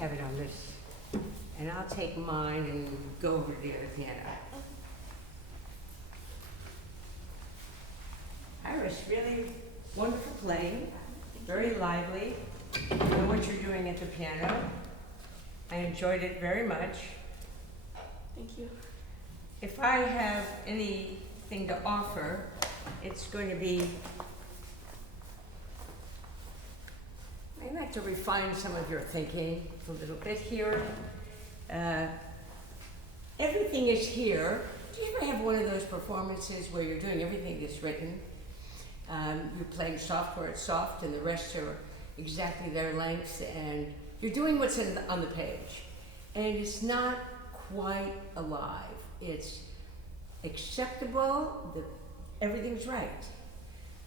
have it on this, and I'll take mine and go over to the other piano. Iris, really wonderful playing, very lively. You know what you're doing at the piano. I enjoyed it very much. Thank you. If I have anything to offer, it's going to be, I'd like to refine some of your thinking a little bit here. Everything is here. Do you ever have one of those performances where you're doing everything that's written? You're playing soft where it's soft and the rest are exactly their length, and you're doing what's on the page. And it's not quite alive. It's acceptable, everything's right.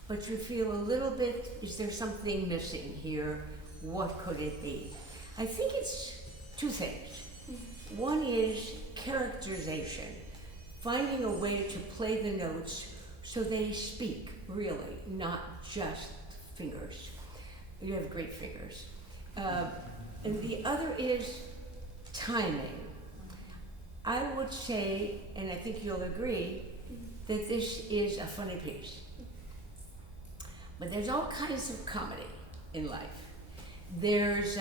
But you feel a little bit, is there something missing here? What could it be? I think it's two things. One is characterization, finding a way to play the notes so they speak, really, not just fingers. You have great fingers. And the other is timing. I would say, and I think you'll agree, that this is a funny piece. But there's all kinds of comedy in life. There's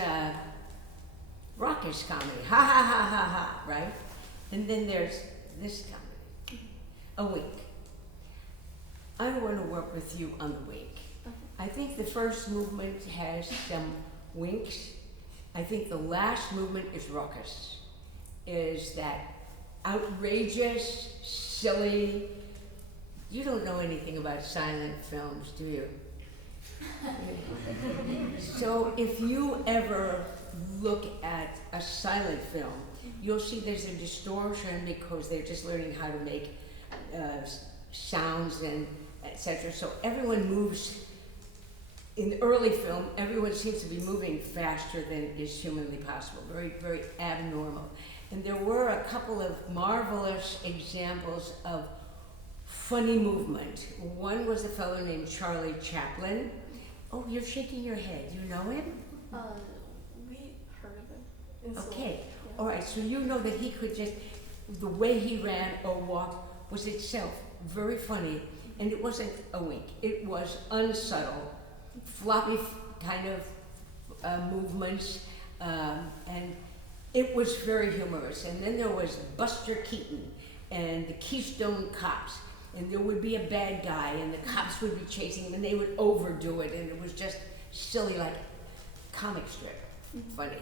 raucous comedy, ha ha ha ha ha, right? And then there's this comedy, a wink. I want to work with you on the wink. I think the first movement has some winks. I think the last movement is raucous, is that outrageous, silly. You don't know anything about silent films, do you? So if you ever look at a silent film, you'll see there's a distortion because they're just learning how to make sounds and etc. So everyone moves. In the early film, everyone seems to be moving faster than is humanly possible, very, very abnormal. And there were a couple of marvelous examples of funny movement. One was a fellow named Charlie Chaplin. Oh, you're shaking your head. You know him? We heard of him. Okay. Yeah. All right, so you know that he could just, the way he ran or walked was itself very funny. And it wasn't a wink. It was unsubtle, floppy kind of movements, and it was very humorous. And then there was Buster Keaton and the Keystone Cops, and there would be a bad guy and the cops would be chasing him and they would overdo it, and it was just silly, like comic strip, funny.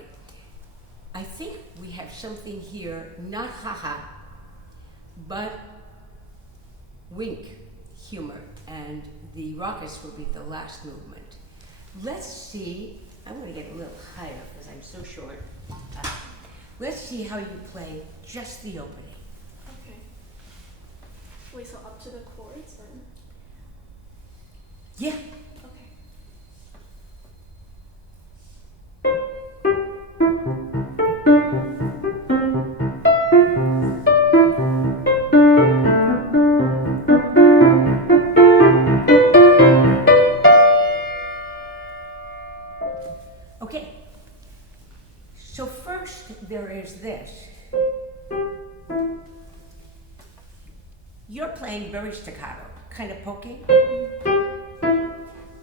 I think we have something here, not haha, but wink humor, and the raucous will be the last movement. Let's see, I'm going to get a little higher because I'm so short. Let's see how you play just the opening. Okay. Wait, so up to the chords or? Yeah. Okay. Okay. So first there is this. You're playing very staccato, kind of poking.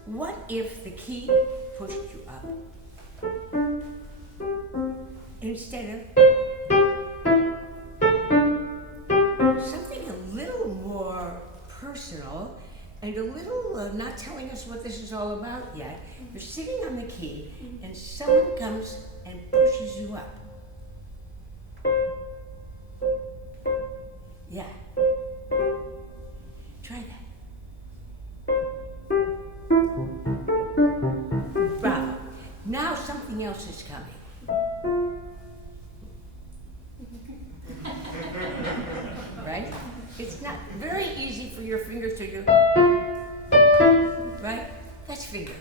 What if the key pushed you up? Instead of something a little more personal and a little not telling us what this is all about yet. You're sitting on the key and someone comes and pushes you up. Yeah. Try that. Bravo. Now something else is coming. Right? It's not very easy for your fingers to do. Right? That's finger.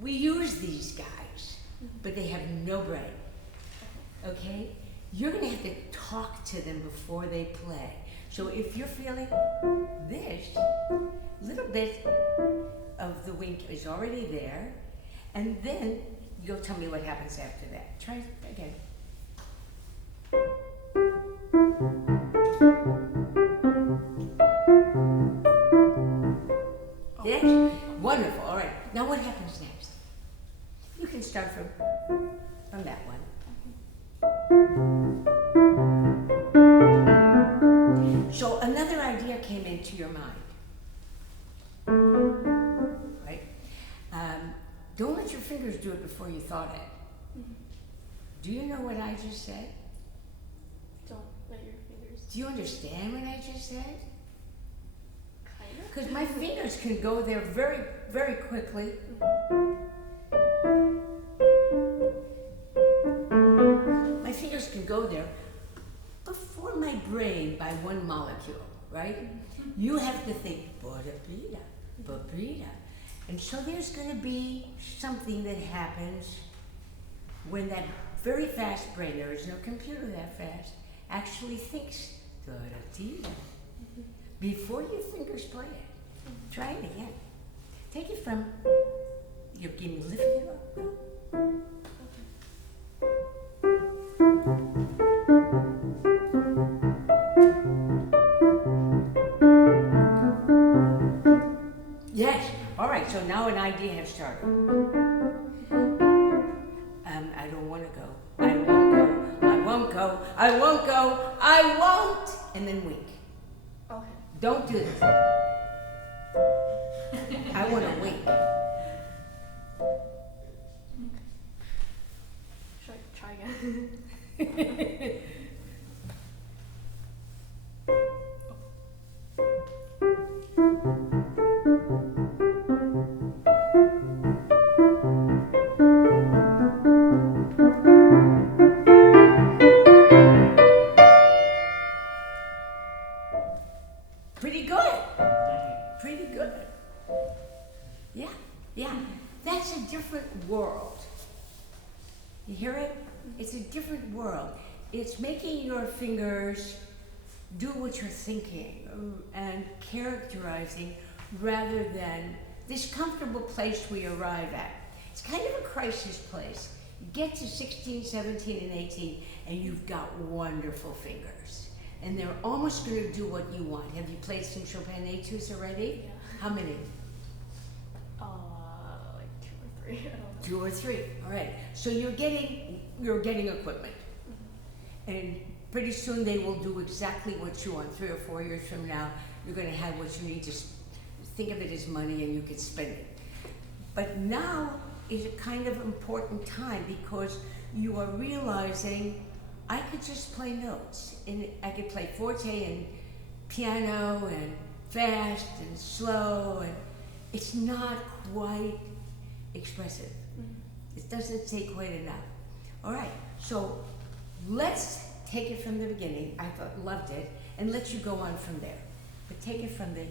We use these guys, but they have no brain. Okay? You're going to have to talk to them before they play. So if you're feeling this, a little bit of the wink is already there, and then you'll tell me what happens after that. Try it again. Yes, wonderful. All right. Now what happens next? You can start from that one. So another idea came into your mind, right? Don't let your fingers do it before you thought it. Do you know what I just said? Don't let your fingers. Do you understand what I just said? Kind of. Because my fingers can go there very, very quickly. My fingers can go there before my brain by one molecule, right? You have to think, ba-da-bida, ba-bida. And so there's going to be something that happens when that very fast brain, there is no computer that fast, actually thinks, da-da-dida, before your fingers play it. Try it again. Take it from, you're getting lifted up. Yes. All right. So now an idea has started. I don't want to go. I won't go. I won't go. I won't go. I won't. And then wink. Okay. Don't do this. I want to wink. Should I try again? Pretty good. Pretty good. Yeah, yeah. That's a different world. You hear it? It's a different world. It's making your fingers do what you're thinking and characterizing rather than this comfortable place we arrive at. It's kind of a crisis place. You get to 16, 17, and 18, and you've got wonderful fingers. And they're almost going to do what you want. Have you played some Chopin etudes already? Yeah. How many? Like 2 or 3. I don't know. 2 or 3. All right. So you're getting equipment, and pretty soon they will do exactly what you want. 3 or 4 years from now, you're going to have what you need to think of it as money, and you can spend it. But now is a kind of important time because you are realizing I could just play notes, and I could play forte and piano and fast and slow, and it's not quite expressive. It doesn't say quite enough. All right, so let's take it from the beginning. I loved it, and let you go on from there. But take it from the.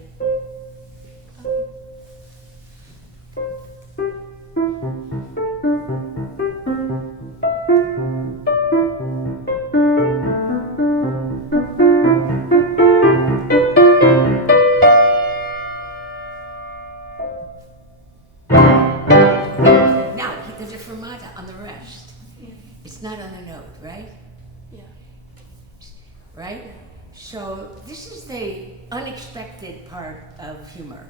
Now, there's a fermata on the rest. Yeah. It's not on the note, right? Yeah. Right? So this is the unexpected part of humor.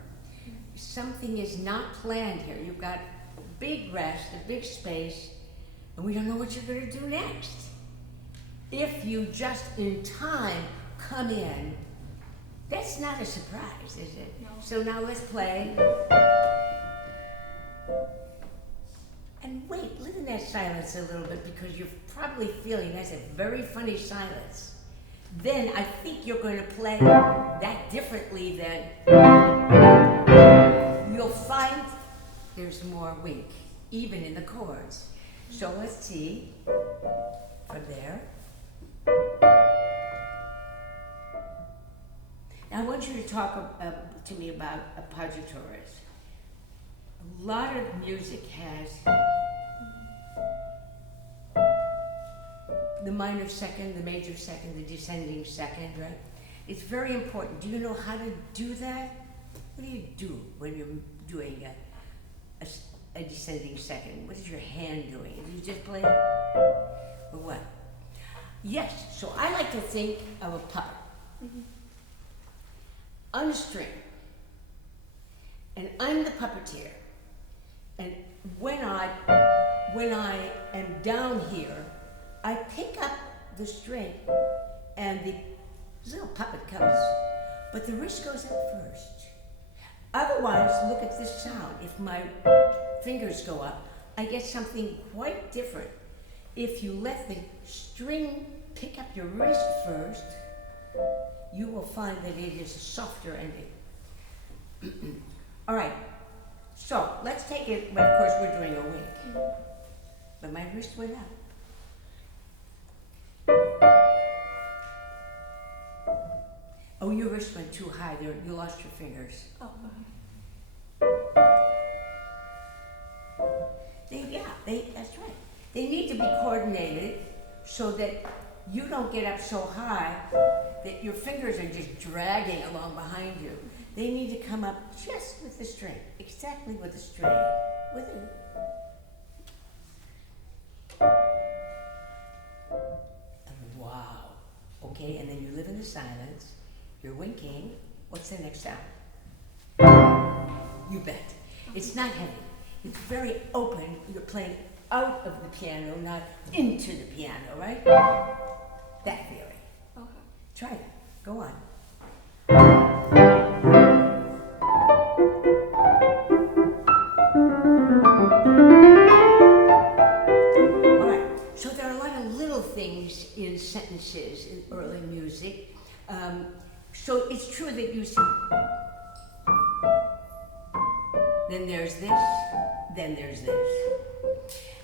Something is not planned here. You've got a big rest, a big space, and we don't know what you're going to do next. If you just in time come in, that's not a surprise, is it? No. So now let's play. And wait, live in that silence a little bit because you're probably feeling that's a very funny silence. Then I think you're going to play that differently than you'll find there's more wink, even in the chords. So let's see from there. Now I want you to talk to me about appoggiatures. A lot of music has the minor second, the major second, the descending second, right? It's very important. Do you know how to do that? What do you do when you're doing a descending second? What is your hand doing? Are you just playing? Or what? Yes, so I like to think of a puppet. On a string. And I'm the puppeteer. And when I am down here, I pick up the string and the little puppet comes, but the wrist goes up first. Otherwise, look at this sound. If my fingers go up, I get something quite different. If you let the string pick up your wrist first, you will find that it is a softer ending. All right, so let's take it, but of course we're doing a wink. But my wrist went up. Oh, your wrist went too high there, you lost your fingers. Oh, That's right. They need to be coordinated so that you don't get up so high that your fingers are just dragging along behind you. They need to come up just with the string, exactly with the string, with it. Wow. Okay, and then you live in the silence. You're winking. What's the next sound? You bet. It's not heavy. It's very open. You're playing out of the piano, not into the piano, right? That theory. okay. Try that. Go on. All right. So there are a lot of little things in sentences in early music. So it's true that you say, then there's this, then there's this.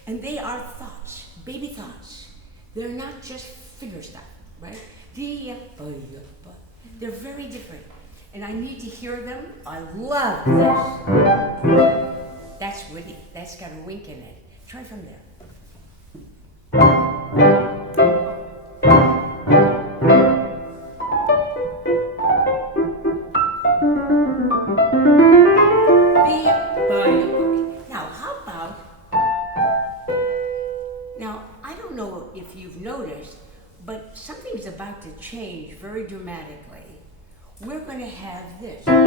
And they are thoughts, baby thoughts. They're not just finger stuff, right? They're very different. And I need to hear them. I love this. That's witty. That's got a wink in it. Try from there. If you've noticed, but something's about to change very dramatically. We're going to have this, right?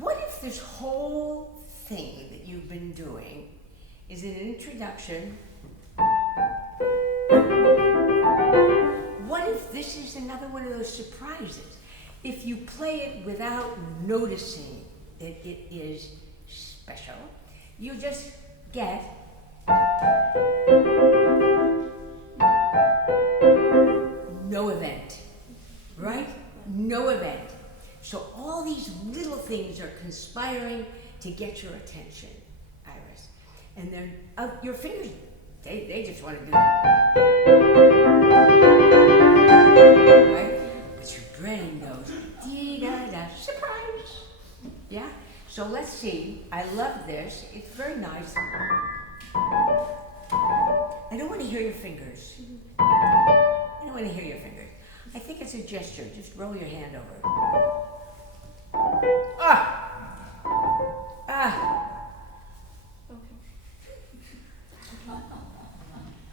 What if this whole thing that you've been doing is an introduction? What if this is another one of those surprises? If you play it without noticing that it is special, you just get no event, right? No event. So all these little things are conspiring to get your attention, Iris. And then your fingers, they just want to do it. Right? But your brain goes, dee-da-da, surprise. Yeah? So let's see. I love this. It's very nice. I don't want to hear your fingers. I don't want to hear your fingers. I think it's a gesture. Just roll your hand over. Ah! Ah! Okay.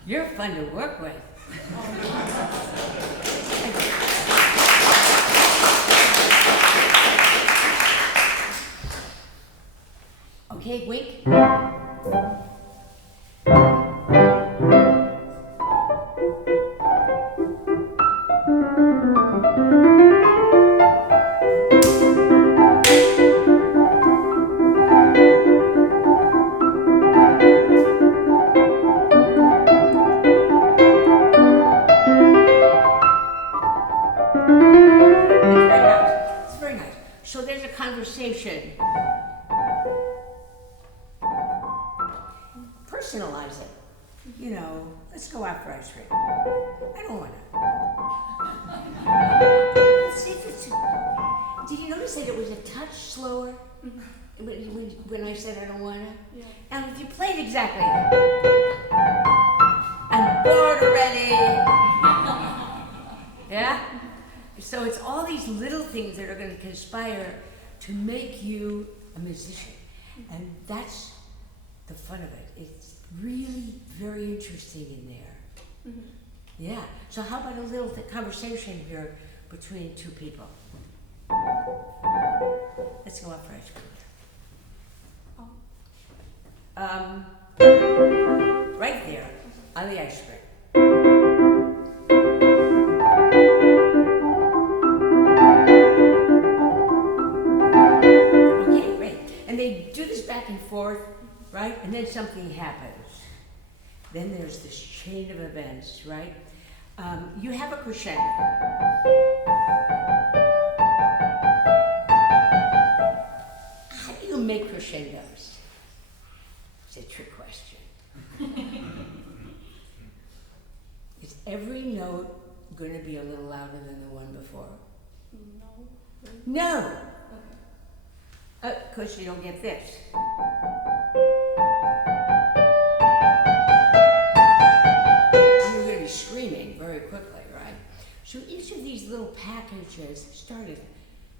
You're fun to work with. Okay, wink. Conversation. Personalize it. You know, let's go out for ice cream. I don't want to. Let's see if it's. Did you notice that it was a touch slower when I said I don't want to? Yeah. And if you played exactly, I'm bored already. Yeah? So it's all these little things that are going to conspire to make you a musician. And that's the fun of it. It's really very interesting in there. Yeah. So how about a little conversation here between two people? Let's go up for ice cream. Right there on the ice cream. Okay, great. And they do this back and forth, right? And then something happens. Then there's this chain of events, right? You have a crescendo. How do you make crescendos? It's a trick question. Is every note going to be a little louder than the one before? No. Of course, you don't get this. You're going to be screaming very quickly, right? So each of these little packages started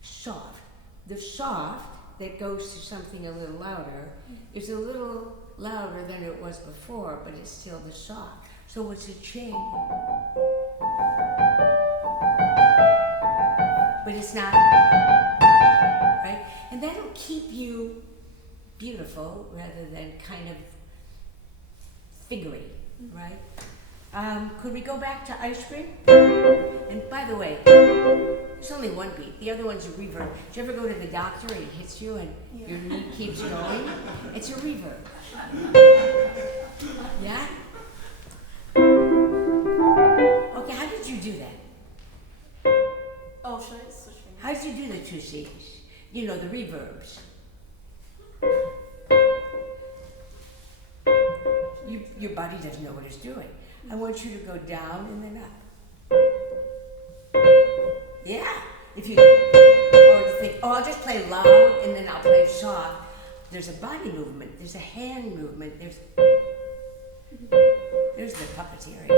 soft. The soft that goes to something a little louder is a little louder than it was before, but it's still the soft. So it's a chain. But it's not, right? And that'll keep you beautiful rather than kind of figurative, right? Could we go back to ice cream? And by the way, there's only one beat. The other one's a reverb. Do you ever go to the doctor and he hits you and your knee keeps going? It's a reverb. Yeah? Okay, how did you do that? Oh, should I switch fingers? How did you do the two C's? You know, the reverbs. Your body doesn't know what it's doing. I want you to go down and then up. Yeah. If you, or you think, oh, I'll just play loud and then I'll play soft. There's a body movement. There's a hand movement. There's the puppeteering.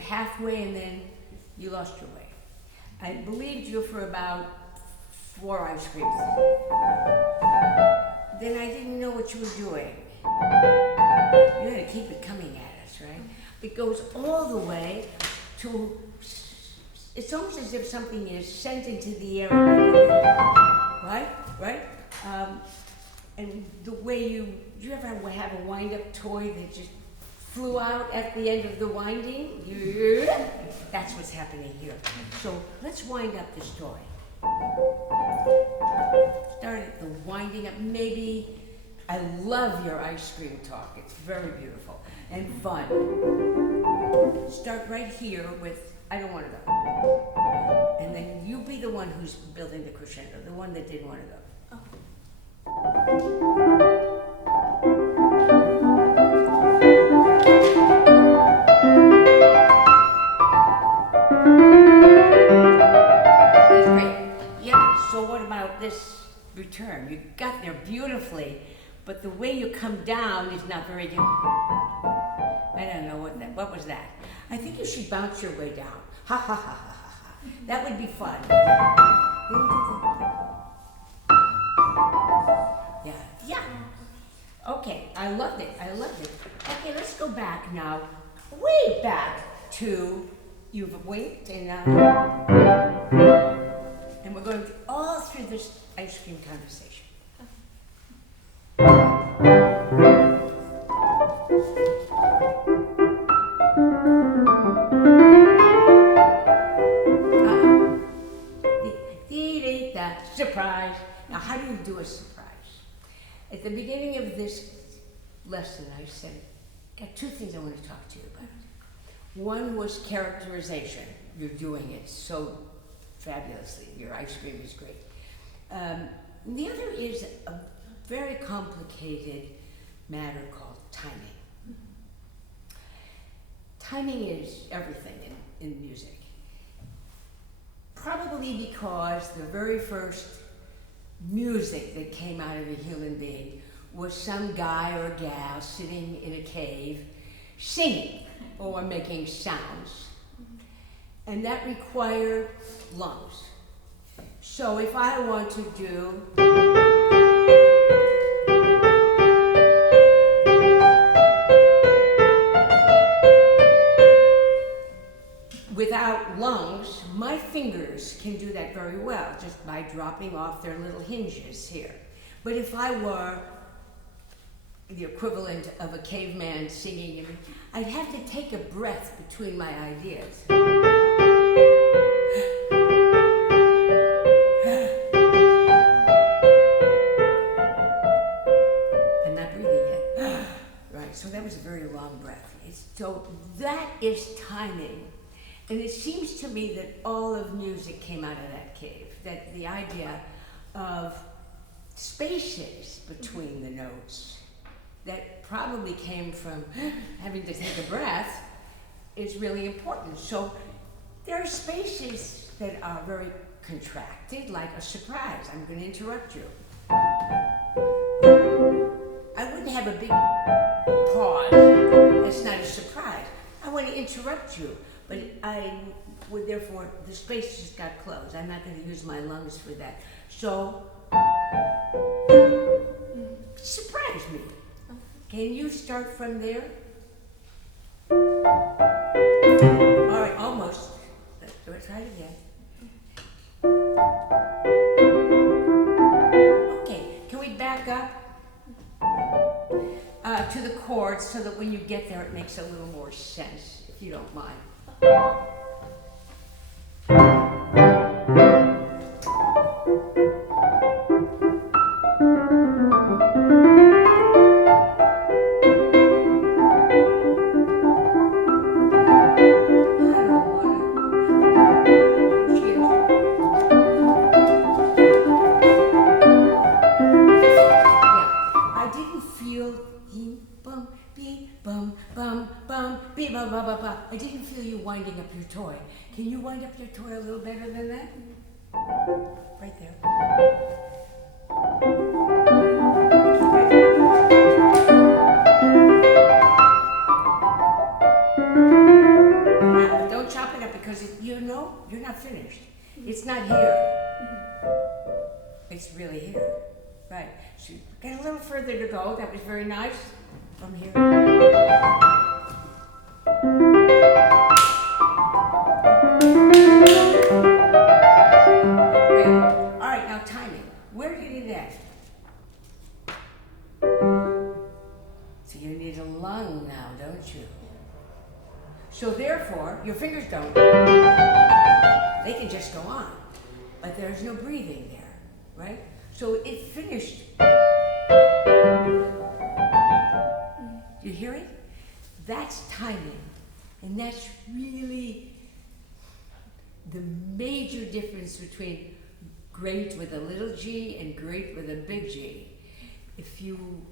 Halfway and then you lost your way. I believed you for about 4 ice creams. Then I didn't know what you were doing. You had to keep it coming at us, right? It goes all the way to, it's almost as if something is sent into the air. Right? And the way do you ever have a wind-up toy that just flew out at the end of the winding? That's what's happening here. So let's wind up this toy. Start at the winding up. Maybe, I love your ice cream talk. It's very beautiful and fun. Start right here with, I don't want to go. And then you be the one who's building the crescendo, the one that didn't want to go. So what about this return? You got there beautifully, but the way you come down is not very good. I don't know what was that? I think you should bounce your way down. Ha ha ha ha ha ha. That would be fun. Yeah. Okay, I loved it. Okay, let's go back now, way back to you've winked and we're going all through this ice cream conversation. Surprise. Now, how do you do a surprise? At the beginning of this lesson, I said, I got 2 things I want to talk to you about. One was characterization. You're doing it so fabulously. Your ice cream is great. The other is a very complicated matter called timing. Timing is everything in music. Probably because the very first music that came out of a human being was some guy or gal sitting in a cave singing or making sounds. And that required lungs. So if I want to do without lungs, my fingers can do that very well, just by dropping off their little hinges here. But if I were the equivalent of a caveman singing, I'd have to take a breath between my ideas. I'm not breathing yet. Right, so that was a very long breath. So that is timing. And it seems to me that all of music came out of that cave, that the idea of spaces between the notes that probably came from having to take a breath is really important. So there are spaces that are very contracted, like a surprise. I'm going to interrupt you. I wouldn't have a big pause. That's not a surprise. I want to interrupt you. But I would therefore, the space just got closed. I'm not going to use my lungs for that. So, surprise me. Can you start from there? All right, almost. Let's try it again. Okay, can we back up to the chords so that when you get there it makes a little more sense, if you don't mind. I didn't feel you winding up your toy. Can you wind up your toy a little better than that? Right there. Now, don't chop it up because you know you're not finished. It's not here. It's really here. Right. So you got a little further to go. That was very nice. From here. Where did it end? So you need a lung now, don't you? So therefore, your fingers don't. They can just go on. But there's no breathing there, right? So it finished. You hear it? That's timing. And that's really the major difference between great with a little g and great with a big G. If you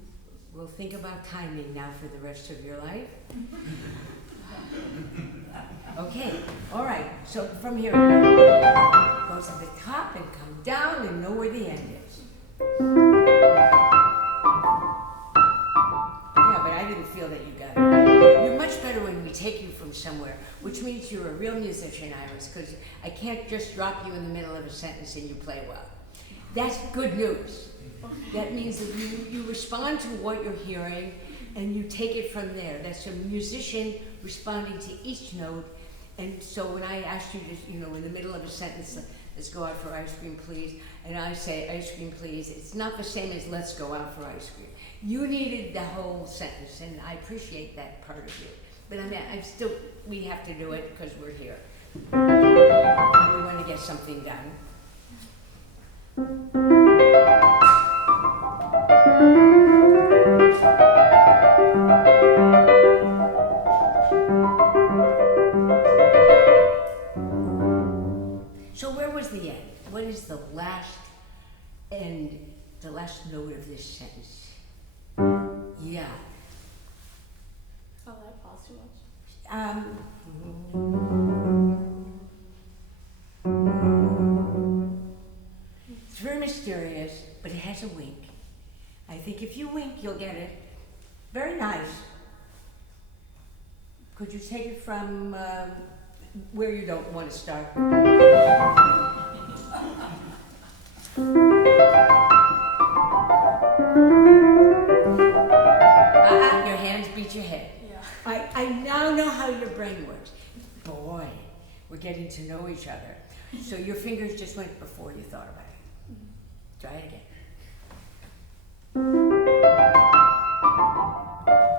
will think about timing now for the rest of your life. Okay, all right, so from here, go to the top and come down and know where the end is. Yeah, but I didn't feel that you got it. You're much better when we take you from somewhere, which means you're a real musician, Iris, because I can't just drop you in the middle of a sentence and you play well. That's good news. That means that you respond to what you're hearing and you take it from there. That's a musician responding to each note. And so when I asked you to, in the middle of a sentence, let's go out for ice cream, please, and I say ice cream, please, it's not the same as let's go out for ice cream. You needed the whole sentence, and I appreciate that part of you. But I mean, we have to do it because we're here. And we want to get something done. So where was the end? What is the last end, the last note of this sentence? Yeah. Oh, did I pause too much? think if you wink, you'll get it. Very nice. Could you take it from where you don't want to start? Your hands beat your head. Yeah. I now know how your brain works. Boy, we're getting to know each other. So your fingers just went before you thought about it. Try it again.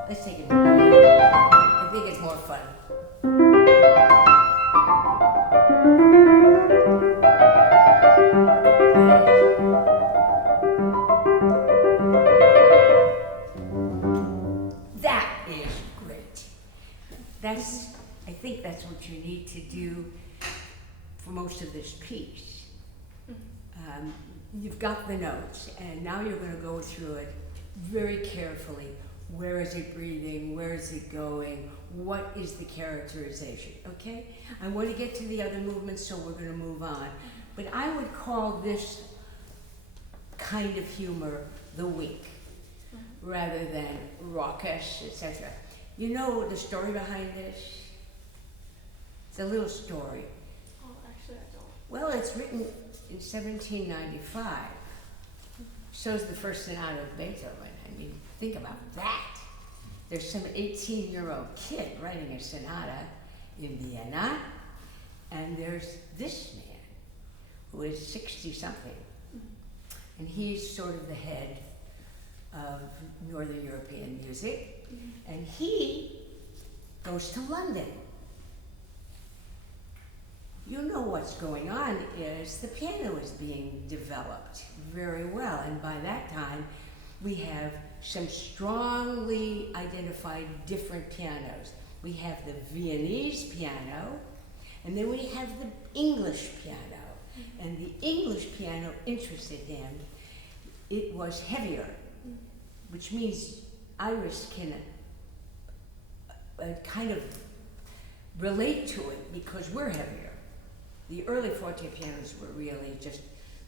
Let's take it. I think it's more fun. That is great. I think that's what you need to do for most of this piece. You've got the notes, and now you're going to go through it very carefully. Where is it breathing? Where is it going? What is the characterization? Okay? I want to get to the other movements, so we're going to move on. But I would call this kind of humor the wink, rather than raucous, etc. You know the story behind this? It's a little story. Oh, actually, I don't. Well, it's written in 1795. So is the first sonata of Beethoven. I mean, think about that. There's some 18-year-old kid writing a sonata in Vienna, and there's this man who is 60-something, and he's sort of the head of Northern European music, and he goes to London. You know what's going on is the piano is being developed very well, and by that time we have some strongly identified different pianos. We have the Viennese piano, and then we have the English piano. And the English piano interested him. It was heavier, which means Iris can kind of relate to it because we're heavier. The early forte pianos were really just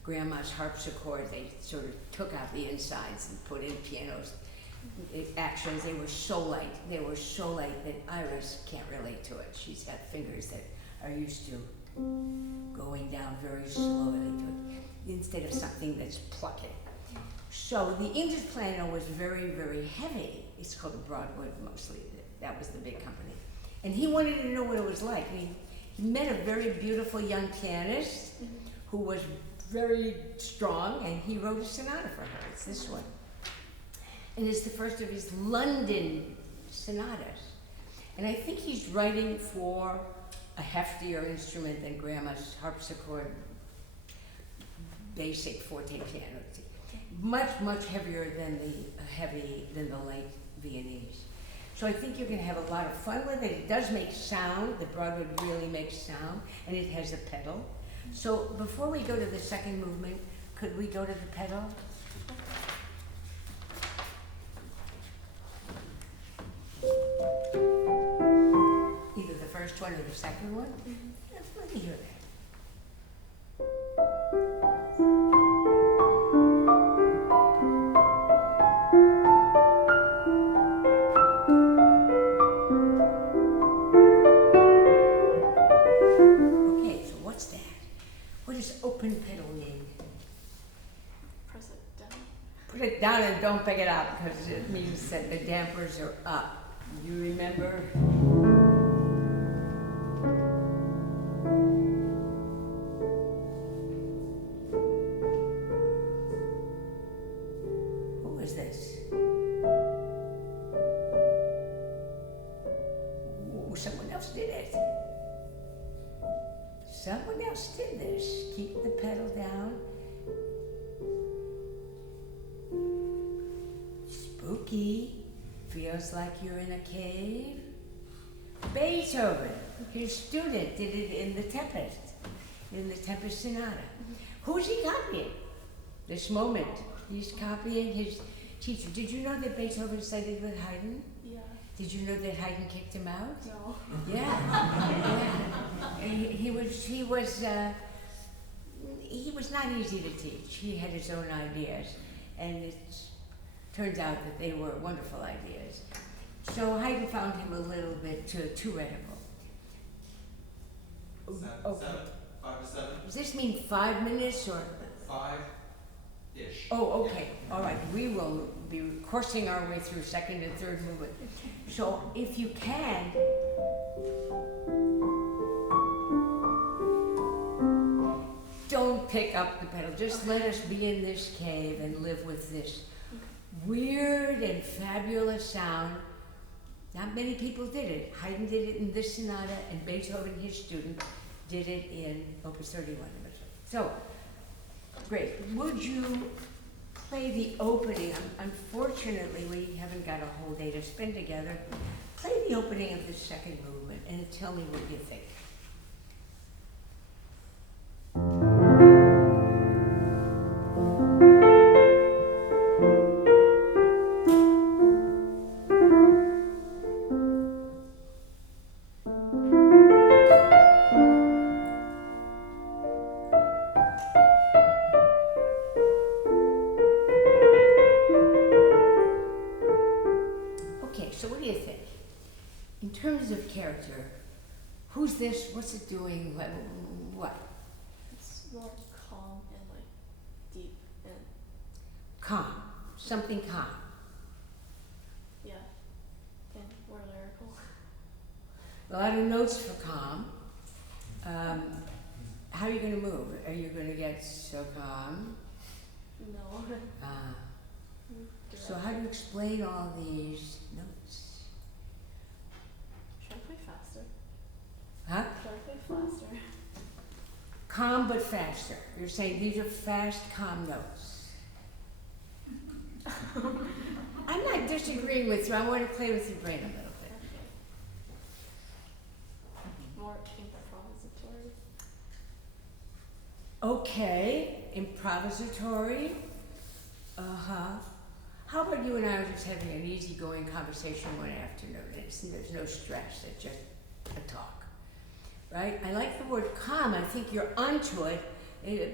grandma's harpsichord. They sort of took out the insides and put in pianos. Actually, they were so light that Iris can't relate to it. She's got fingers that are used to going down very slowly to it, instead of something that's plucking. So the English piano was very, very heavy. It's called a Broadwood mostly. That was the big company. And he wanted to know what it was like. He met a very beautiful young pianist who was very strong, and he wrote a sonata for her. It's this one. And it's the first of his London sonatas. And I think he's writing for a heftier instrument than grandma's harpsichord, basic forte piano. Much, much heavier than the light Viennese. So I think you're going to have a lot of fun with it. It does make sound. The Broadwood really makes sound, and it has a pedal. So before we go to the second movement, could we go to the pedal? Either the first one or the second one? Let me hear that. Open pedal mean? Press it down. Put it down and don't pick it up, because it means that the dampers are up. You remember? Who is this? Ooh, someone else did it. Someone else did this. Keep the pedal down. Spooky. Feels like you're in a cave. Beethoven, his student, did it in the Tempest Sonata. Who's he copying? This moment, he's copying his teacher. Did you know that Beethoven studied with Haydn? Yeah. Did you know that Haydn kicked him out? No. Yeah. He was not easy to teach. He had his own ideas, and it's turns out that they were wonderful ideas. So Haydn found him a little bit too radical. Okay. 5 to 7. Does this mean 5 minutes or? 5-ish. Oh, okay, all right. We will be coursing our way through second and third movement. So if you can, don't pick up the pedal. Just let us be in this cave and live with this weird and fabulous sound. Not many people did it. Haydn did it in this sonata, and Beethoven, his student, did it in Opus 31. So, great. Would you play the opening? Unfortunately, we haven't got a whole day to spend together. Play the opening of the second movement and tell me what you think. In terms of character, who's this? What's it doing? What? It's more calm and like deep and Calm. Something calm. yeah, and more lyrical. A lot of notes for calm. How are you going to move? Are you going to get so calm? No. So how do you explain all these notes? Should I play faster? Huh? Should I play faster? Calm but faster. You're saying these are fast, calm notes. I'm not disagreeing with you. I want to play with your brain a little bit. Okay. More improvisatory. Okay, improvisatory. How about you and I were just having an easygoing conversation one afternoon? There's no stress, it's just a talk, right? I like the word calm. I think you're onto it.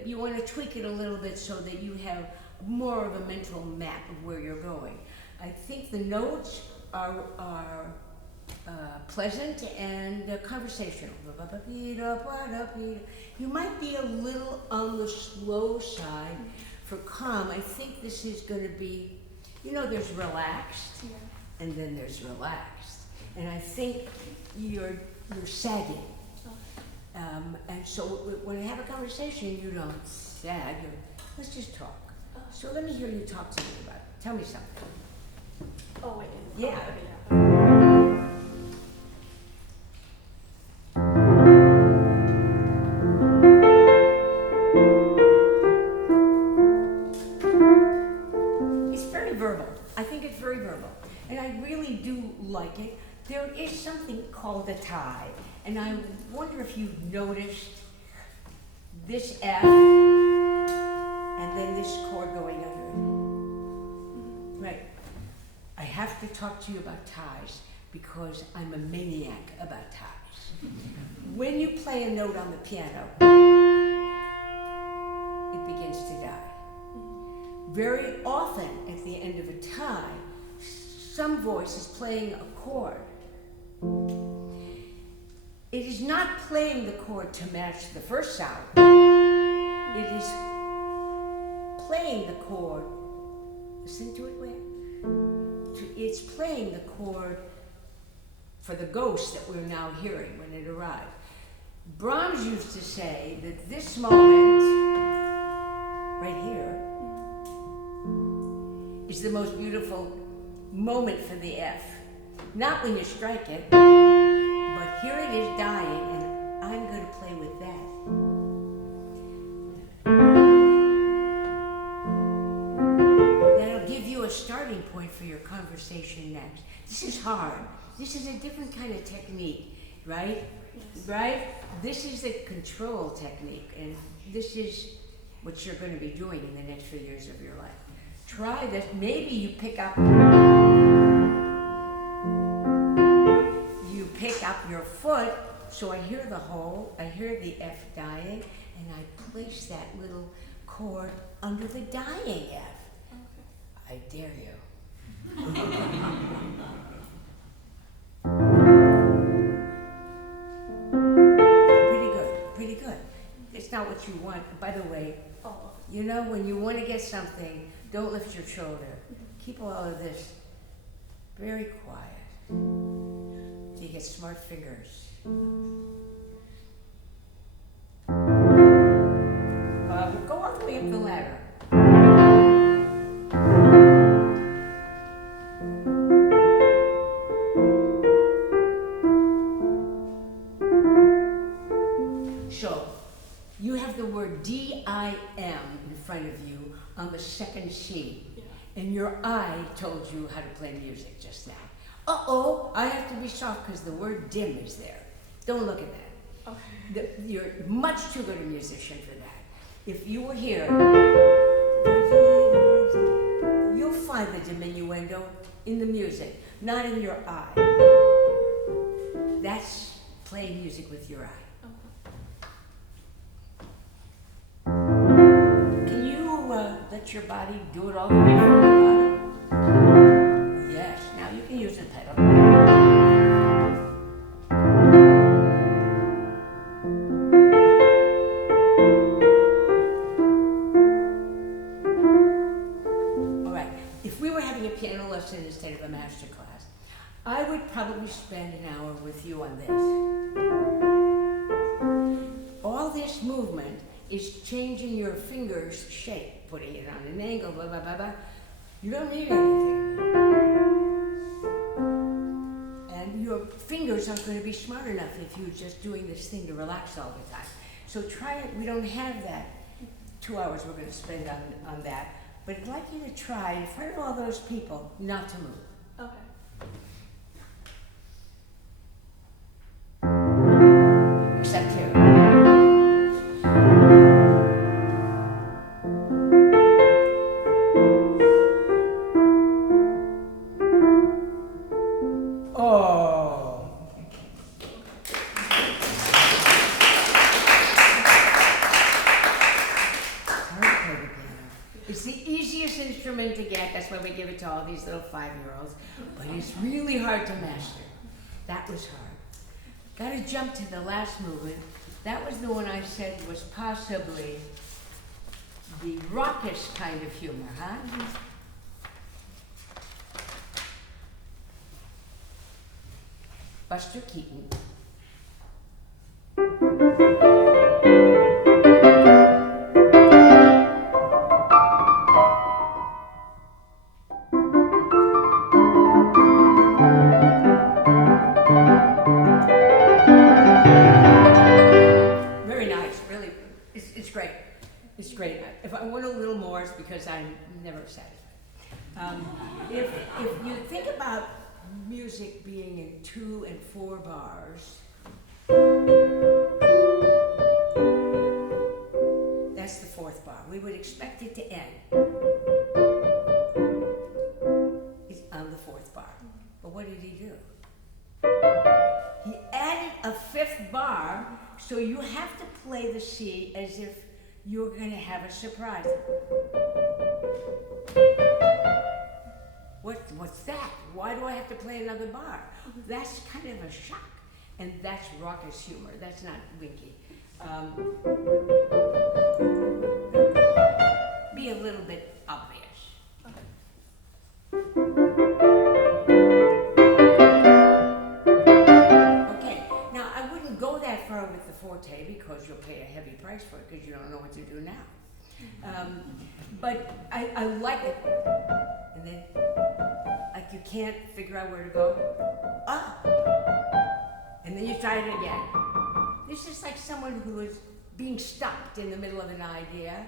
You want to tweak it a little bit so that you have more of a mental map of where you're going. I think the notes are pleasant and conversational. You might be a little on the slow side for calm. I think this is going to be, there's relaxed, and then there's relaxed. And I think you're sagging. And so when I have a conversation, you don't sag. Let's just talk. So let me hear you talk to me about it. Tell me something. Oh wait. Yeah. Okay, yeah. It's very verbal. I think it's very verbal. And I really do like it. There is something called a tie. And I wonder if you've noticed this F and then this chord going under it. Right. I have to talk to you about ties because I'm a maniac about ties. When you play a note on the piano, it begins to die. Very often at the end of a tie, some voice is playing a chord. It is not playing the chord to match the first sound. It is playing the chord. Listen to it, Wayne. It's playing the chord for the ghost that we're now hearing when it arrived. Brahms used to say that this moment, right here, is the most beautiful moment for the F. Not when you strike it, but here it is dying, and I'm going to play with that. That'll give you a starting point for your conversation next. This is hard. This is a different kind of technique, right? Yes. Right? This is the control technique, and this is what you're going to be doing in the next few years of your life. Try this. Maybe you pick up your foot, so I hear the hole, I hear the F dying, and I place that little chord under the dying F. Okay. I dare you. You know, when you want to get something, don't lift your shoulder. Keep all of this very quiet. So you get smart fingers. Go all the way up the ladder. So, you have the word D-I-M in front of you on the second sheet. And your eye told you how to play music just now. Uh-oh, I have to be soft because the word dim is there. Don't look at that. Okay. You're much too good a musician for that. If you were here, you'll find the diminuendo in the music, not in your eye. That's playing music with your eye. Can you let your body do it all the way from the bottom? Yes, now you can use the pedal. Piano lesson instead of a master class, I would probably spend an hour with you on this. All this movement is changing your fingers' shape, putting it on an angle, blah, blah, blah, blah. You don't need anything. And your fingers aren't going to be smart enough if you're just doing this thing to relax all the time. So try it. We don't have that 2 hours we're going to spend on that. But I'd like you to try, in front of all those people, not to move. Okay. Except here. Oh. It's the easiest instrument to get, that's why we give it to all these little 5-year-olds, but it's really hard to master. That was hard. Gotta jump to the last movement. That was the one I said was possibly the raucous kind of humor, huh? Buster Keaton. It's great. If I want a little more, it's because I'm never satisfied. If you think about music being in 2 and 4 bars, that's the 4th bar. We would expect it to end. It's on the 4th bar. But what did he do? He added a 5th bar, so you have to play the C as if you're going to have a surprise. What's that? Why do I have to play another bar? That's kind of a shock. And that's raucous humor. That's not winky. Be a little bit obvious. Okay, now I wouldn't go that far with the forte because you'll pay a heavy price for it because you don't know what to do now. But I like it. And then, like you can't figure out where to go. Ah! And then you try it again. This is like someone who is being stopped in the middle of an idea.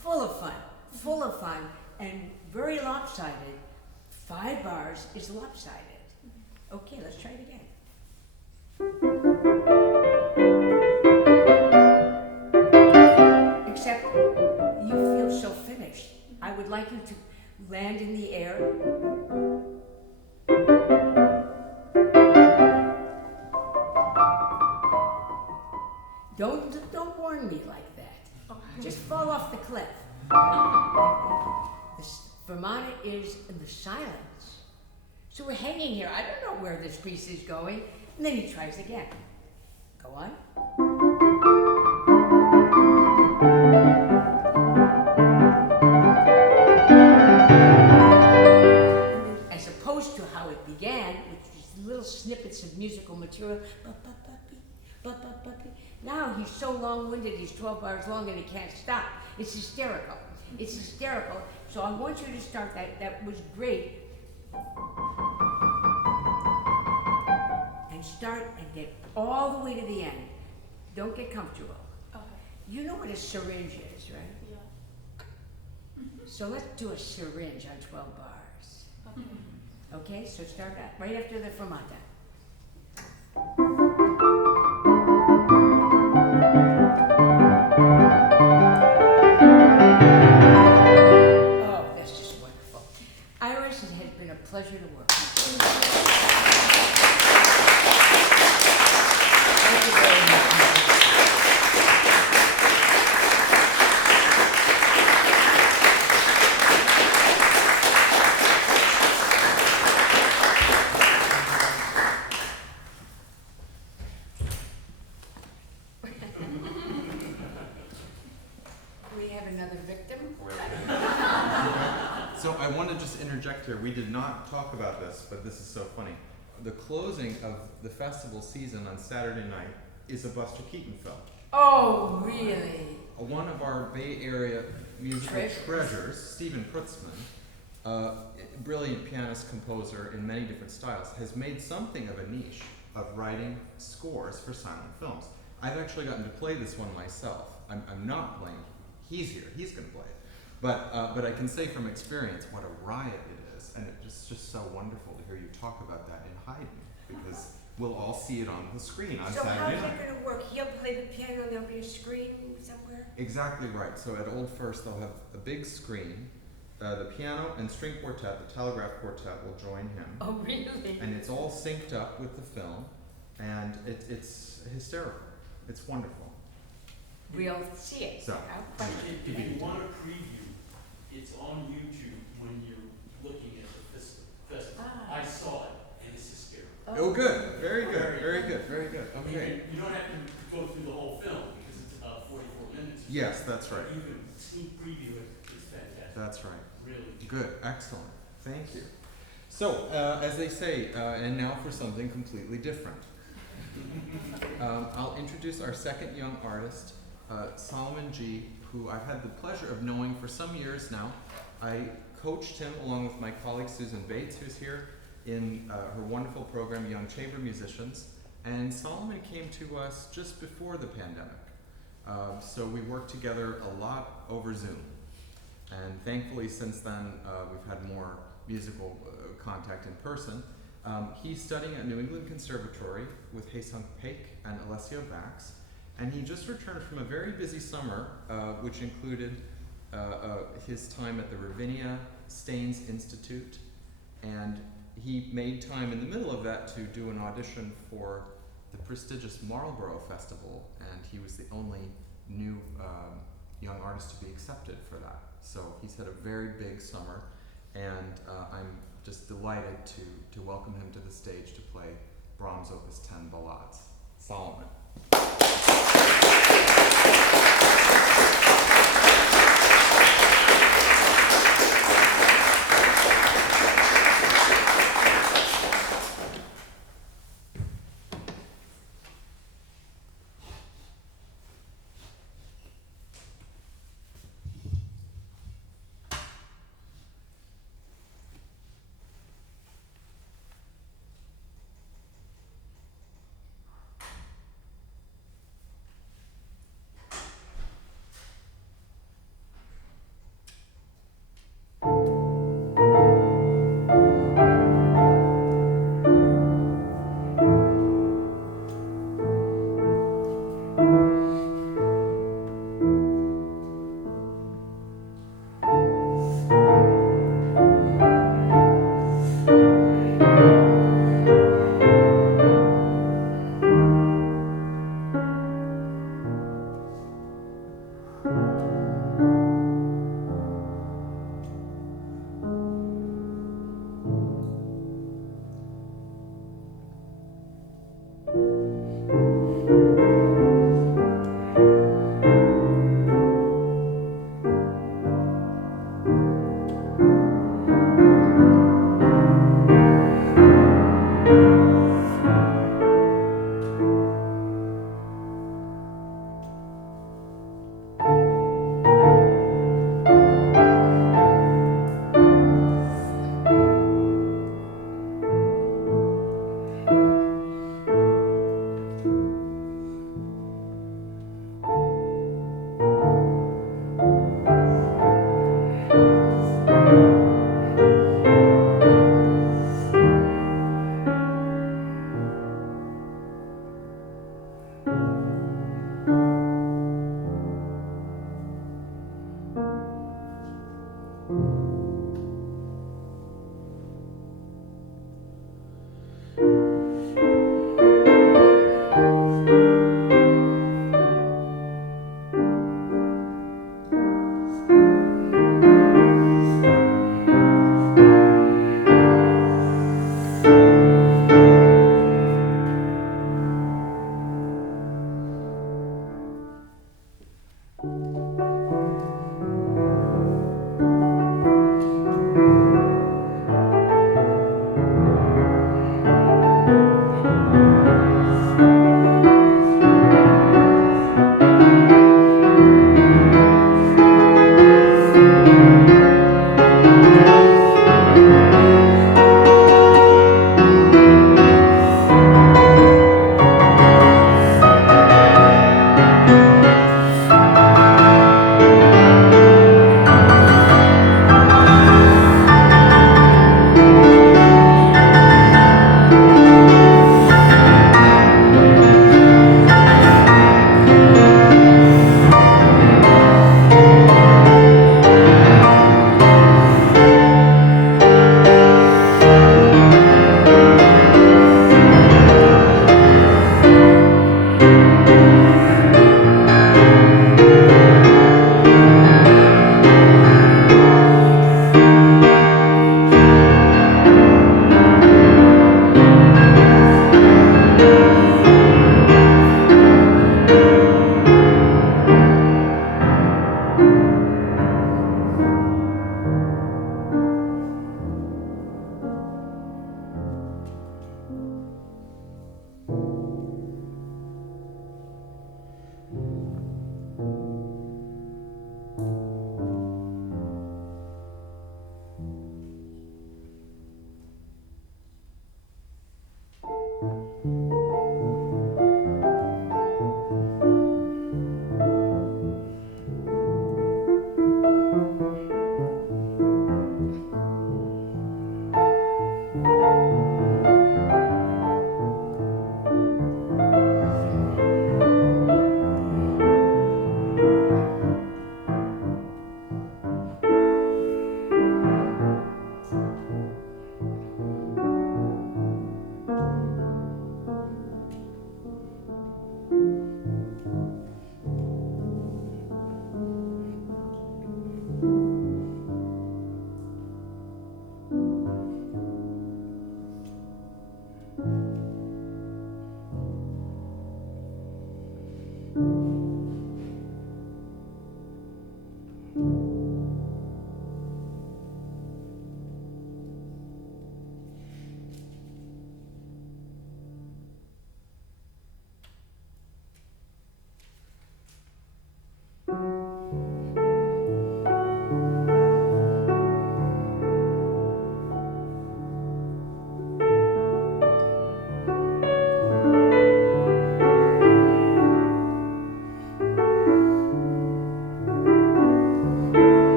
Full of fun, and very lopsided. 5 bars is lopsided. Okay, let's try it again. Except you feel so finished. I would like you to land in the air. Don't warn me like that. Okay. Just fall off the cliff. The fermata is in the silence. So we're hanging here. I don't know where this piece is going. And then he tries again. Go on. As opposed to how it began, which was little snippets of musical material. Now he's so long-winded, he's 12 bars long and he can't stop. It's hysterical. It's hysterical. So I want you to start that. That was great. And start and get all the way to the end. Don't get comfortable. Okay. You know what a syringe is, right? Yeah. So let's do a syringe on 12 bars. Okay. Okay, so start that right after the fermata. Oh, that's just wonderful. Iris, it has been a pleasure to work with you. Thank you very much. We have another victim. So I want to just interject here. We did not talk about this, but this is so funny. The closing of the festival season on Saturday night is a Buster Keaton film. Oh, really? One of our Bay Area musical treasures, Stephen Prutzman, brilliant pianist, composer in many different styles, has made something of a niche of writing scores for silent films. I've actually gotten to play this one myself. I'm not playing. He's here. He's going to play it. But I can say from experience what a riot it is, and it's just so wonderful to hear you talk about that in Haydn, because we'll all see it on the screen on So how's Saturday night. that going to work? He'll play the piano, there'll be a screen somewhere? Exactly right. So at Old First, they'll have a big screen. The piano and string quartet, the Telegraph Quartet, will join him. Oh, really? And it's all synced up with the film, and it's hysterical. It's wonderful. We'll see it. So. How fun. If you want a preview, it's on YouTube when you're looking at the festival. Ah. I saw it, and it's hysterical. Oh, good. Very good. Very good. Very good. Okay. You don't have to go through the whole film because it's about 44 minutes. Yes, that's right. You can sneak preview it. It's fantastic. That's right. Really. Good. Excellent. Thank you. So, as they say, and now for something completely different. I'll introduce our second young artist, Solomon G., who I've had the pleasure of knowing for some years now. I coached him along with my colleague Susan Bates, who's here, in her wonderful program, Young Chamber Musicians. And Solomon came to us just before the pandemic. So we worked together a lot over Zoom. And thankfully, since then, we've had more musical contact in person. He's studying at New England Conservatory with Hae-Sung Paik and Alessio Bax. And he just returned from a very busy summer, which included his time at the Ravinia Staines Institute. And he made time in the middle of that to do an audition for the prestigious Marlborough Festival. And he was the only new young artist to be accepted for that. So he's had a very big summer. And I'm just delighted to welcome him to the stage to play Brahms' Opus 10 Ballades. Solomon.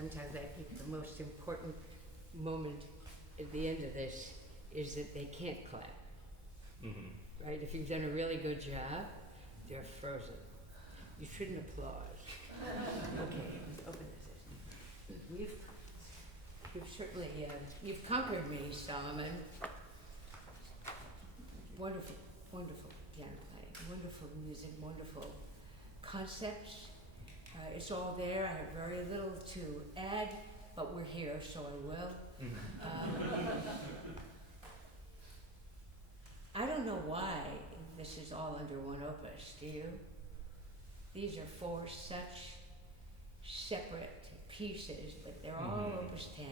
sometimes I think the most important moment at the end of this is that they can't clap, right? If you've done a really good job, they're frozen. You shouldn't applaud. Okay, let's open this. You've certainly, you've conquered me, Solomon. Wonderful, wonderful piano playing, wonderful music, wonderful concepts. It's all there. I have very little to add, but we're here, so I will. I don't know why this is all under one opus, do you? These are 4 such separate pieces, but they're all opus 10,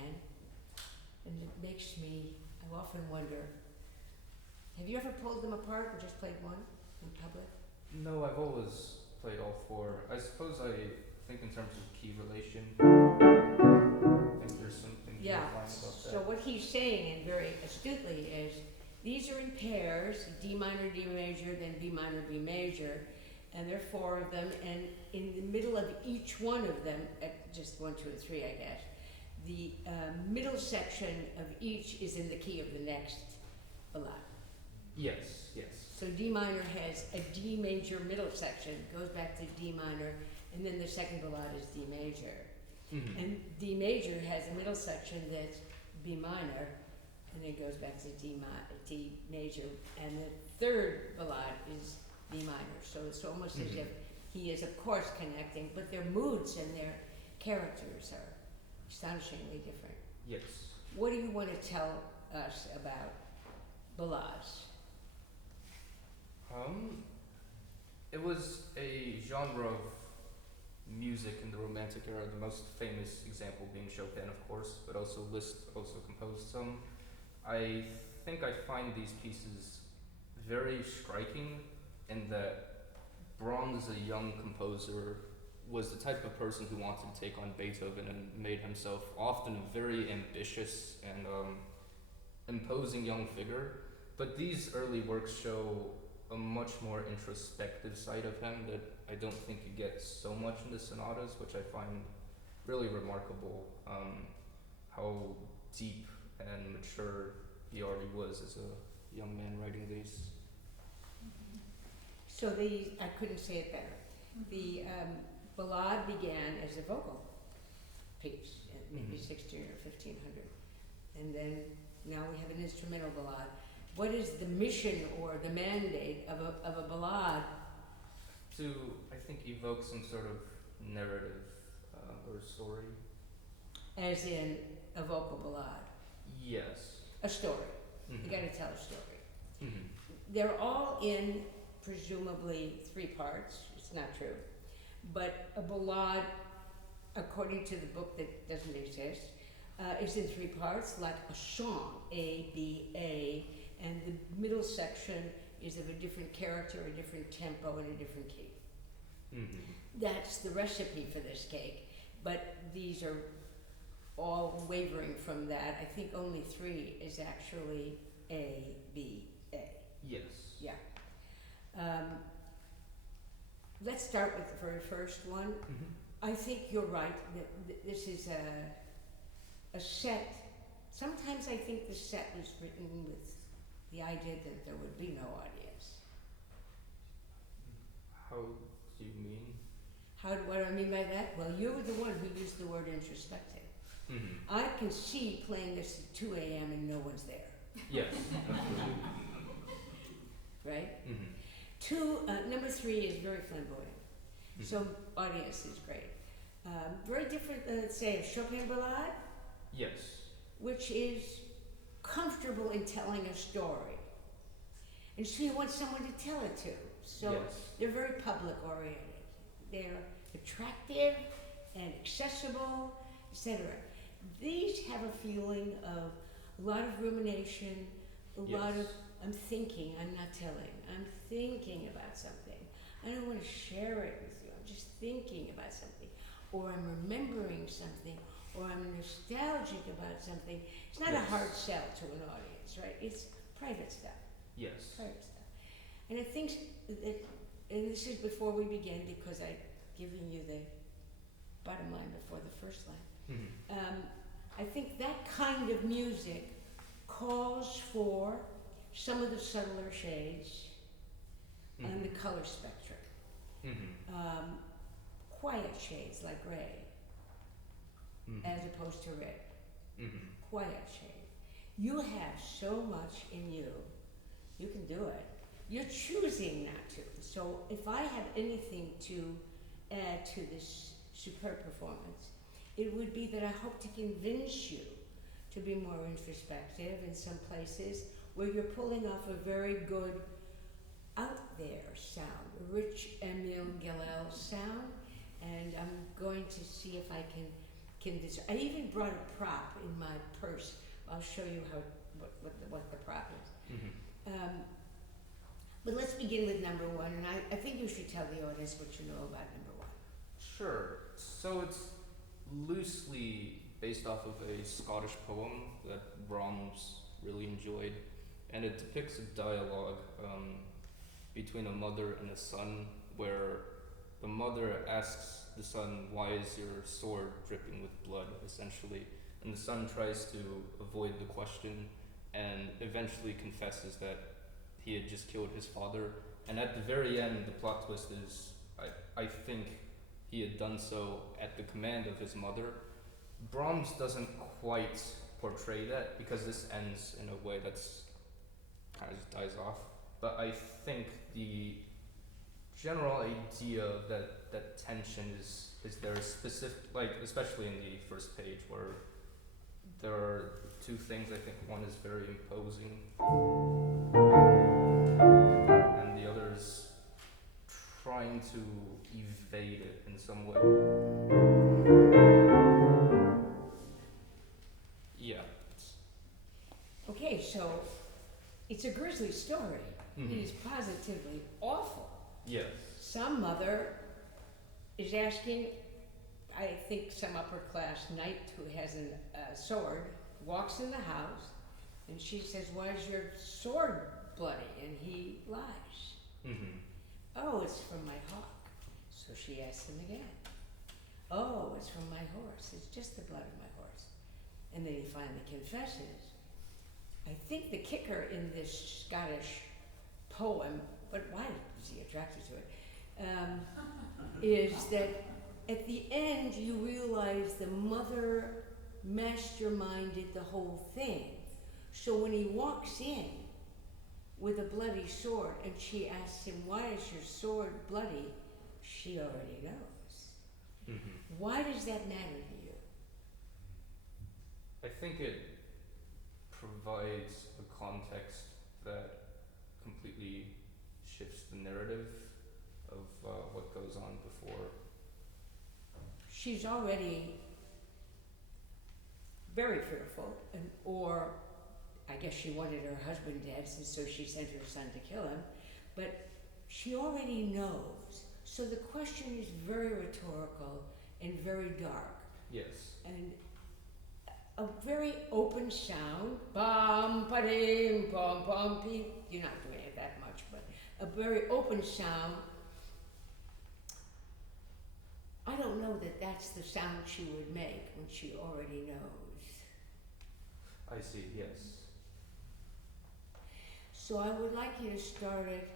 and it makes me, I often wonder, have you ever pulled them apart and just played one in public? No, I've always played all 4. I suppose I think in terms of key relation, I think there's something to Yeah, define about that. so what he's saying, and very astutely, is these are in pairs, D minor, D major, then B minor, B major, and there are 4 of them, and in the middle of each one of them, just 1, 2, and 3, I guess, the middle section of each is in the key of the next ballade. Yes, yes. So D minor has a D major middle section, goes back to D minor, and then the second ballade is D major. And D major has a middle section that's B minor, and then goes back to D major, and the third ballade is B minor. So it's almost as if he is, of course, connecting, but their moods and their characters are astonishingly different. Yes. What do you want to tell us about ballades? It was a genre of music in the Romantic era, the most famous example being Chopin, of course, but also Liszt also composed some. I think I find these pieces very striking in that Brahms, a young composer, was the type of person who wanted to take on Beethoven and made himself often a very ambitious and imposing young figure. But these early works show a much more introspective side of him that I don't think you get so much in the sonatas, which I find really remarkable, how deep and mature he already was as a young man writing these. So I couldn't say it better. The ballade began as a vocal piece, maybe 16 or 1500. And then now we have an instrumental ballade. What is the mission or the mandate of a ballade? To, I think, evoke some sort of narrative or story. As in a vocal ballade. Yes. A story. You gotta tell a story. Mm-hmm. They're all in presumably 3 parts. It's not true. But a ballade, according to the book that doesn't exist, is in 3 parts, like a song, A, B, A, and the middle section is of a different character, a different tempo, and a different key. That's the recipe for this cake, but these are all wavering from that. I think only 3 is actually A, B, A. Yes. Yeah. Let's start with the very first one. I think you're right that this is a set. Sometimes I think the set was written with the idea that there would be no audience. How do you mean? What do I mean by that? Well, you were the one who used the word introspective. I can see playing this at 2 a.m. and no one's there. Yes, absolutely. Right? Number 3 is very flamboyant. So audience is great. Very different than, let's say, a Chopin ballade, Yes. which is comfortable in telling a story. And so you want someone to tell it to. So Yes. they're very public oriented. They're attractive and accessible, etc. These have a feeling of a lot of rumination, a lot of, I'm thinking, I'm not telling. I'm thinking about something. I don't want to share it with you. I'm just thinking about something. Or I'm remembering something. Or I'm nostalgic about something. It's not a hard sell to an audience, right? It's private stuff. Yes. Private stuff. And I think that, and this is before we begin because I've given you the bottom line before the first line. Mm-hmm. I think that kind of music calls for some of the subtler shades on the color spectrum. Mm-hmm. Quiet shades like gray as opposed to red. Mm-hmm. Quiet shade. You have so much in you. You can do it. You're choosing not to. So if I have anything to add to this superb performance, it would be that I hope to convince you to be more introspective in some places where you're pulling off a very good out there sound, a rich Emile Gilel sound, and I'm going to see if I can I even brought a prop in my purse. I'll show you what the prop is. Mm-hmm. But let's begin with number one, and I think you should tell the audience what you know about number one. Sure. So it's loosely based off of a Scottish poem that Brahms really enjoyed, and it depicts a dialogue between a mother and a son, where the mother asks the son, "Why is your sword dripping with blood?" essentially, and the son tries to avoid the question and eventually confesses that he had just killed his father. And at the very end, the plot twist is, I think he had done so at the command of his mother. Brahms doesn't quite portray that, because this ends in a way that's kind of just dies off. But I think the general idea of that tension is there specific, like especially in the first page, where there are two things. I think one is very imposing, and the other is trying to evade it in some way. Yeah. Okay, so it's a grisly story. Mm-hmm. It is positively awful. Yes. Some mother is asking, I think some upper class knight who has a sword, walks in the house, and she says, "Why is your sword bloody?" And he lies. Mm-hmm. "Oh, it's from my hawk." So she asks him again. "Oh, it's from my horse. It's just the blood of my horse." And then he finally confesses. I think the kicker in this Scottish poem, but why is he attracted to it, is that at the end you realize the mother masterminded the whole thing. So when he walks in with a bloody sword and she asks him, "Why is your sword bloody?" she already knows. Mm-hmm. Why does that matter to you? I think it provides a context that completely shifts the narrative of what goes on before. She's already very fearful, or I guess she wanted her husband dead, and so she sent her son to kill him, but she already knows. So the question is very rhetorical and very dark, Yes. and a very open sound, bum, ba-dim, bum, bum, beep. You're not doing it that much, but a very open sound. I don't know that that's the sound she would make when she already knows. I see, yes. So I would like you to start it,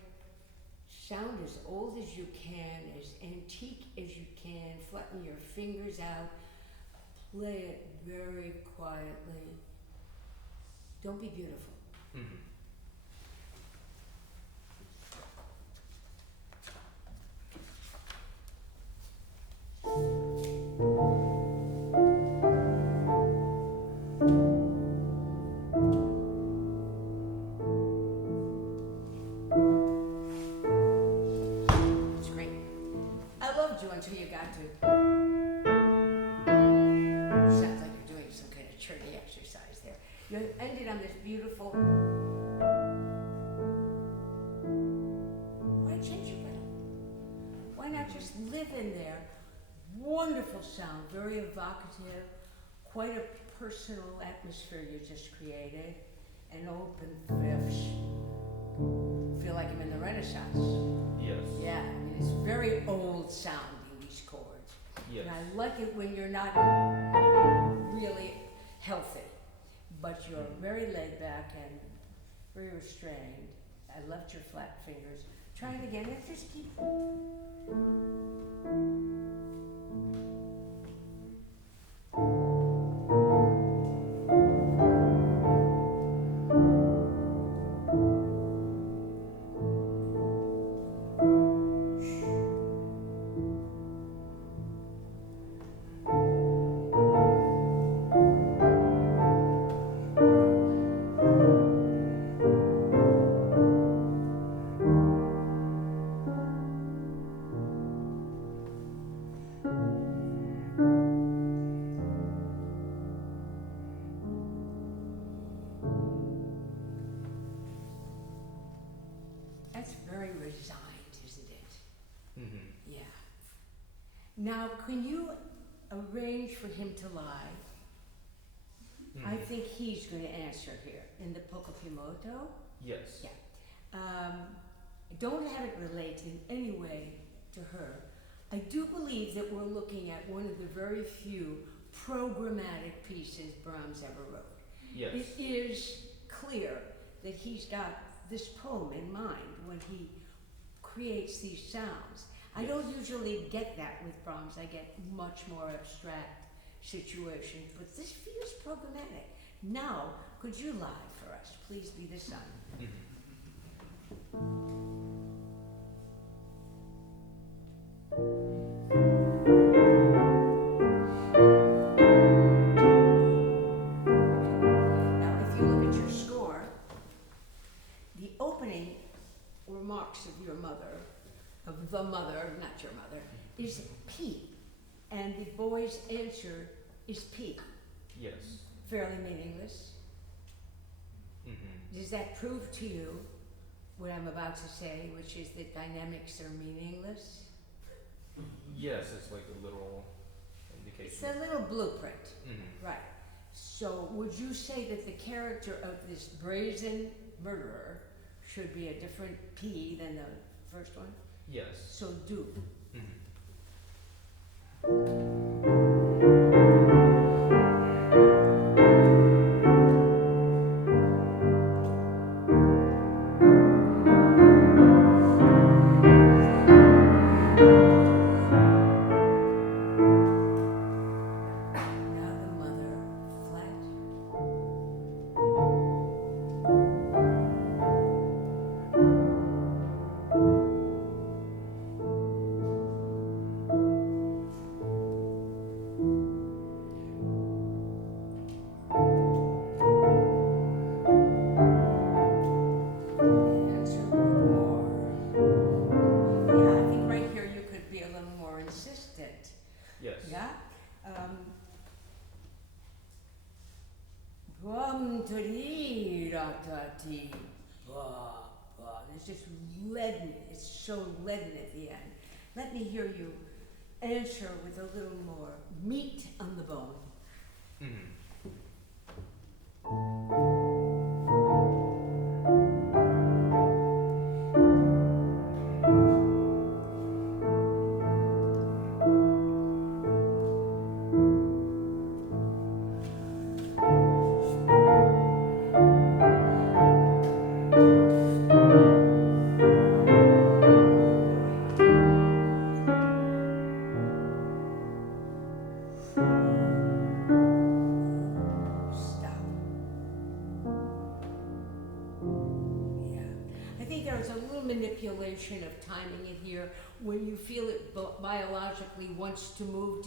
sound as old as you can, as antique as you can, flatten your fingers out, play it very quietly. Don't be beautiful. Mm-hmm. It's great. I loved you until you got to. Sounds like you're doing some kind of charity exercise there. You ended on this beautiful. Why change your pedal? Why not just live in there? Wonderful sound, very evocative, quite a personal atmosphere you just created, and open fifths. Feel like I'm in the Renaissance. Yes. Yeah, I mean, it's very old sounding, these chords. Yes. And I like it when you're not really healthy, but you're very laid back and very restrained. I loved your flat fingers. Try it again and just keep. That's very resigned, isn't it? Mm-hmm. Yeah. Now, can you arrange for him to lie? I think he's going to answer here in the poco fumoto. Yes. Yeah. Don't have it relate in any way to her. I do believe that we're looking at one of the very few programmatic pieces Brahms ever wrote. Yes. It is clear that he's got this poem in mind when he creates these sounds. I don't usually get that with Brahms. I get much more abstract situations, but this feels programmatic. Now, could you lie for us? Please be the sun. Now, if you look at your score, the opening remarks of your mother, of the mother, not your mother, is P, and the boy's answer is P. Yes. Fairly meaningless. Mm-hmm. Does that prove to you what I'm about to say, which is that dynamics are meaningless? Yes, it's like a literal It's indication. a little blueprint, Mm-hmm. right? So would you say that the character of this brazen murderer should be a different P than the first one? Yes. So do. Mm-hmm. Now the mother flat. Answer more. Yeah, I think right here you could be a little more insistent. Yes. Yeah? Bum to dee da da dee. Bah, bah. It's just leaden. It's so leaden at the end. Let me hear you answer with a little more meat on the bone. Mm-hmm. Stop. Yeah. I think there's a little manipulation of timing in here when you feel it biologically wants to move.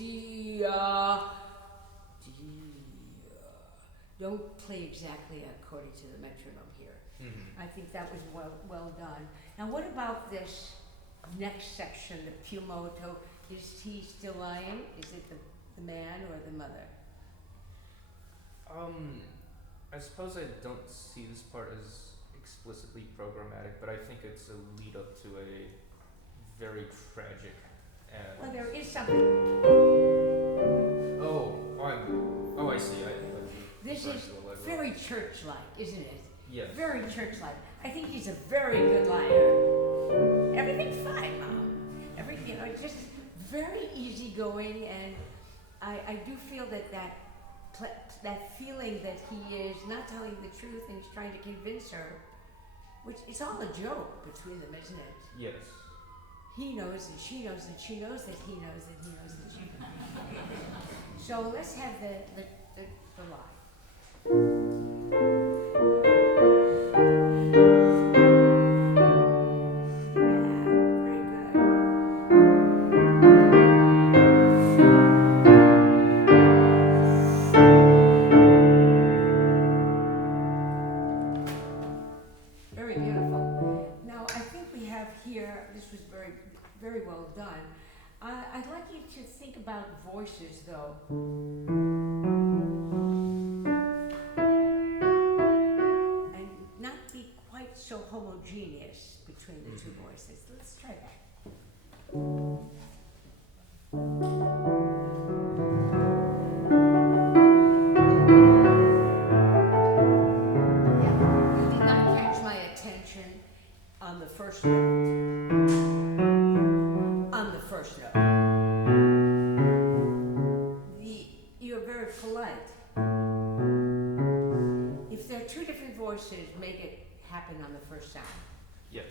Don't play exactly according to the metronome here. Mm-hmm. I think that was well done. Now, what about this next section, the fumoto? Is he still lying? Is it the man or the mother? I suppose I don't see this part as explicitly programmatic, but I think it's a lead up to a very tragic and. Well, there is something. Oh, I see. This is very church-like, isn't it? Yes. Very church-like. I think he's a very good liar. Everything's fine, Mom. Just very easygoing, and I do feel that feeling that he is not telling the truth and he's trying to convince her, which is all a joke between them, isn't it? Yes. He knows and she knows and she knows that he knows that he knows that she knows. So let's have the lie. Very well done. I'd like you to think about voices, though. And not be quite so homogeneous between the two voices. Let's try that. You did not catch my attention on the first note. You're very polite. If there are two different voices, make it happen on the first sound. Yes.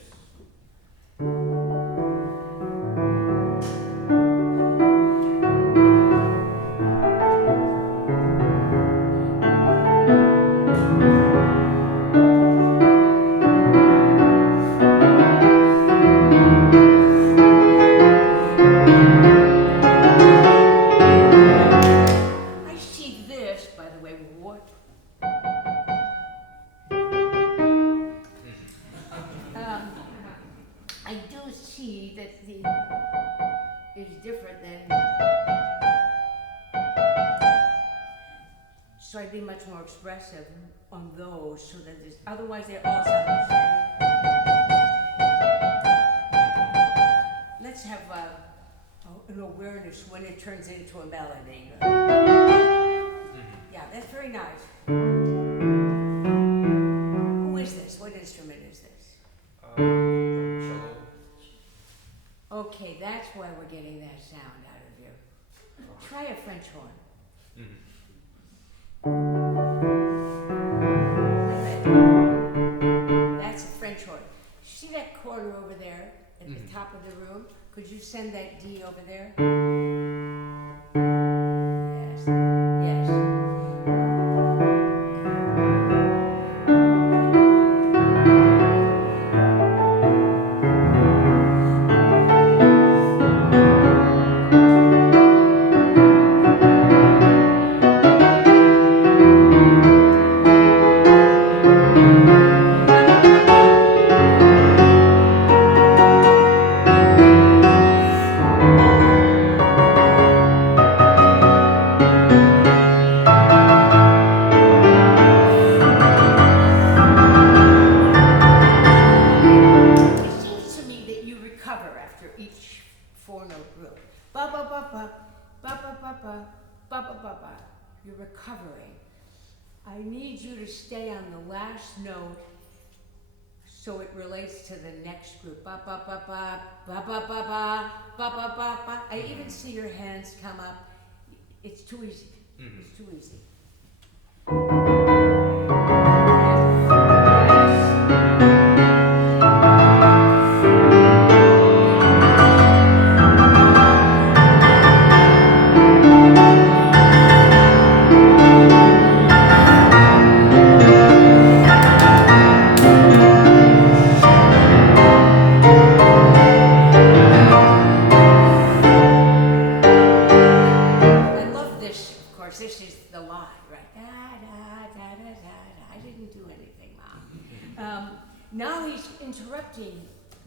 So I'd be much more expressive on those, so that there's, otherwise they're all sound the same. Let's have an awareness when it turns into a melody. Yeah, that's very nice. Who is this? What instrument is this? Cello. Okay, that's why we're getting that sound out of you. Try a French horn. That's a French horn. See that corner over there at the top of the room? Could you send that D over there? Yes. Yes. You're recovering. I need you to stay on the last note so it relates to the next group. Ba ba ba ba ba ba ba ba ba ba ba ba. I even see your hands come up. It's too easy. It's too easy.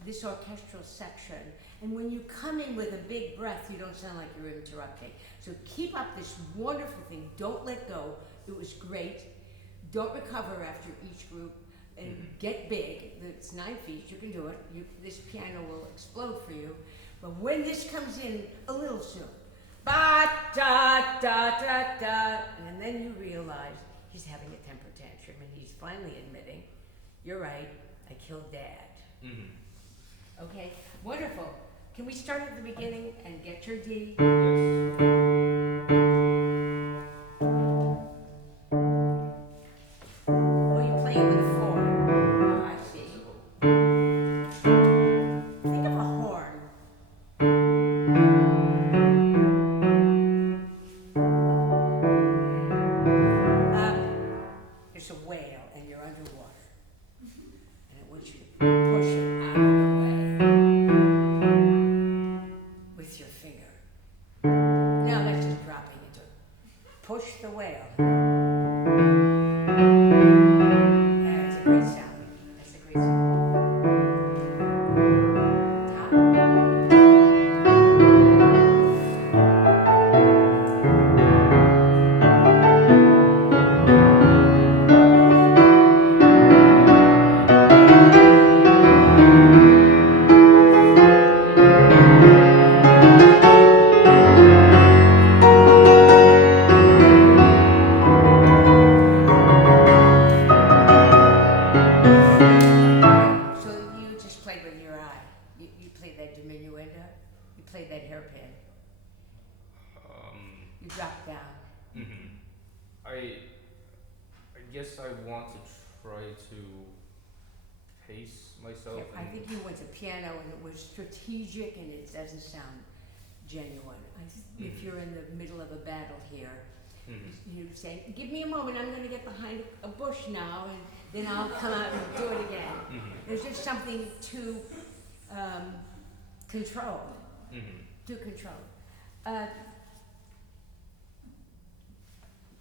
This orchestral section, and when you come in with a big breath, you don't sound like you're interrupting. So keep up this wonderful thing. Don't let go. It was great. Don't recover after each group, and get big. It's 9 feet. You can do it. This piano will explode for you. But when this comes in a little soon, ba da da da da, and then you realize he's having a temper tantrum, and he's finally admitting, "You're right. I killed Dad." Okay, wonderful. Can we start at the beginning and get your D? Yes. Well, you play it with a 4. Oh, I see. Think of a horn. There's a whale and you're underwater. And I want you to push it out of the way with your finger. Now that's just dropping into it. Push the whale. That's a great sound. That's a great sound. Top. So you just played with your eye. You played that diminuendo. You played that hairpin. You dropped down. I guess I want to try to pace myself. I think you went to piano and it was strategic and it doesn't sound genuine. If you're in the middle of a battle here, you say, "Give me a moment. I'm going to get behind a bush now, and then I'll come out and do it again." There's just something too controlled. Too controlled.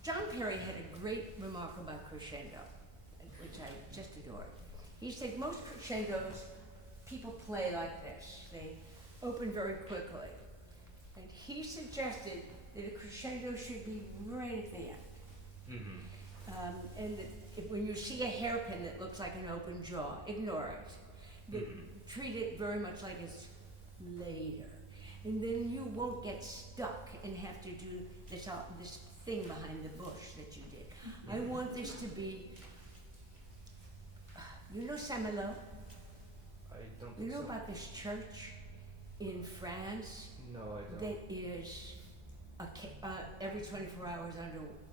John Perry had a great remark about crescendo, which I just adored. He said most crescendos people play like this. They open very quickly. And he suggested that a crescendo should be right at the end. And that when you see a hairpin that looks like an open jaw, ignore it. But treat it very much like it's later. And then you won't get stuck and have to do this thing behind the bush that you did. I want this to be, you know Saint-Malo? I don't You think know so. about this church in France No, I don't. that is every 24 hours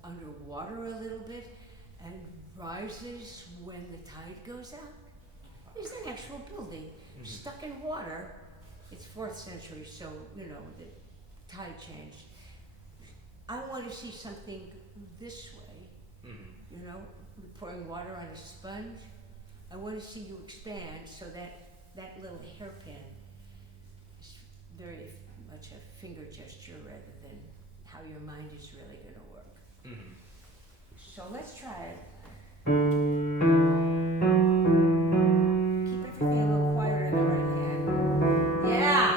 underwater a little bit and rises when the tide goes out? It's an actual building stuck in water. It's 4th century, so, you know, the tide changed. I want to see something this way, you know, pouring water on a sponge. I want to see you expand so that little hairpin is very much a finger gesture rather than how your mind is really going to work. So let's try it. Keep everything a little quieter in the right hand. Yeah!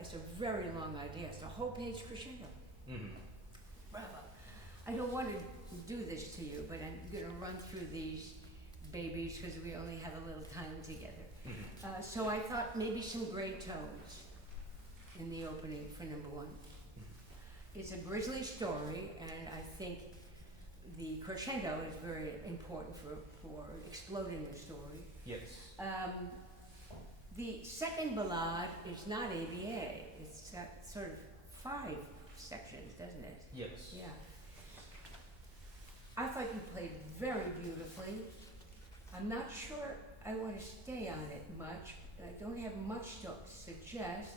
It's a very long idea. It's a whole page crescendo. Bravo. I don't want to do this to you, but I'm going to run through these babies because we only have a little time together. So I thought maybe some gray tones in the opening for number 1. It's a grisly story, and I think the crescendo is very important for exploding the story. Yes. The second ballade is not ABA. It's got sort of 5 sections, doesn't it? Yes. Yeah. I thought you played very beautifully. I'm not sure I want to stay on it much. I don't have much to suggest.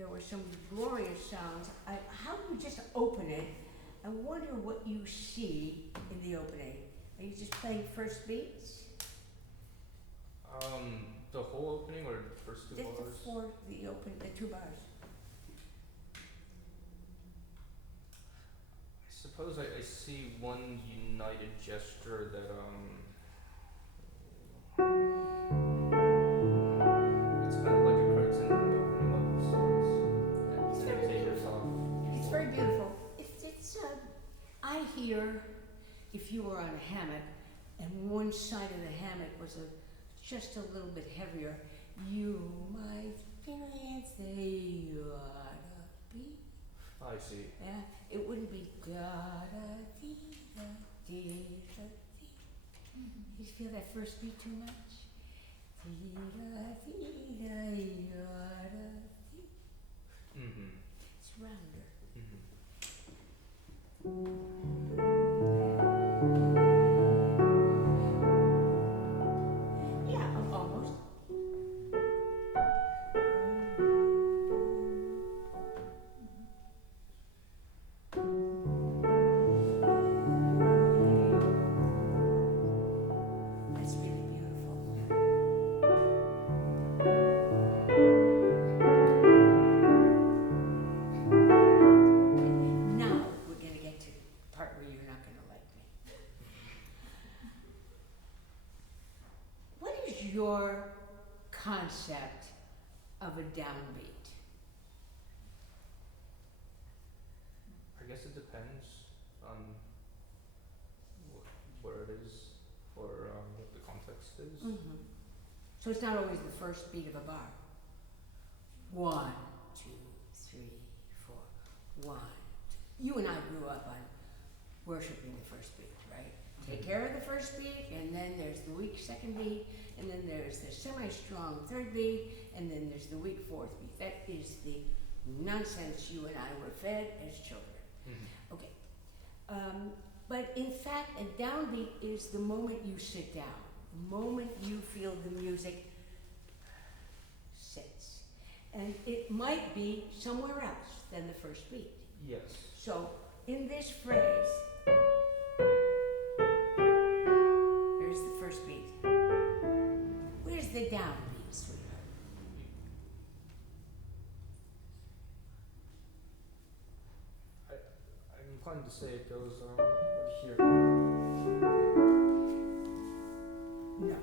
there were some glorious sounds. How do you just open it? I wonder what you see in the opening. Are you just playing first beats? The whole opening or the first two Just bars? the 2 bars. I suppose I see one united gesture that it's kind of like a curtain opening up of sorts. It's And very then tapers beautiful. off. It's very beautiful. I hear if you were on a hammock and one side of the hammock was just a little bit heavier, you might experience the beat. I see. Yeah, it wouldn't be da da dee da dee da dee. You feel that first beat too much? Dee da dee da da dee. Mm-hmm. It's rounder. Yeah, almost. That's really beautiful. Now we're going to get to the part where you're not going to like me. What is your concept of a downbeat? I guess it depends on where it is or what the context is. Mm-hmm. So it's not always the first beat of a bar. 1, 2, 3, 4. 1. You and I grew up on worshiping the first beat, right? Take care of the first beat, and then there's the weak second beat, and then there's the semi-strong third beat, and then there's the weak fourth beat. That is the nonsense you and I were fed as children. Mm-hmm. Okay. But in fact, a downbeat is the moment you sit down, the moment you feel the music sits. And it might be somewhere else than the first beat. Yes. So in this phrase, there's the first beat. Where's the downbeat, sweetheart? I'm inclined to say it goes here. No.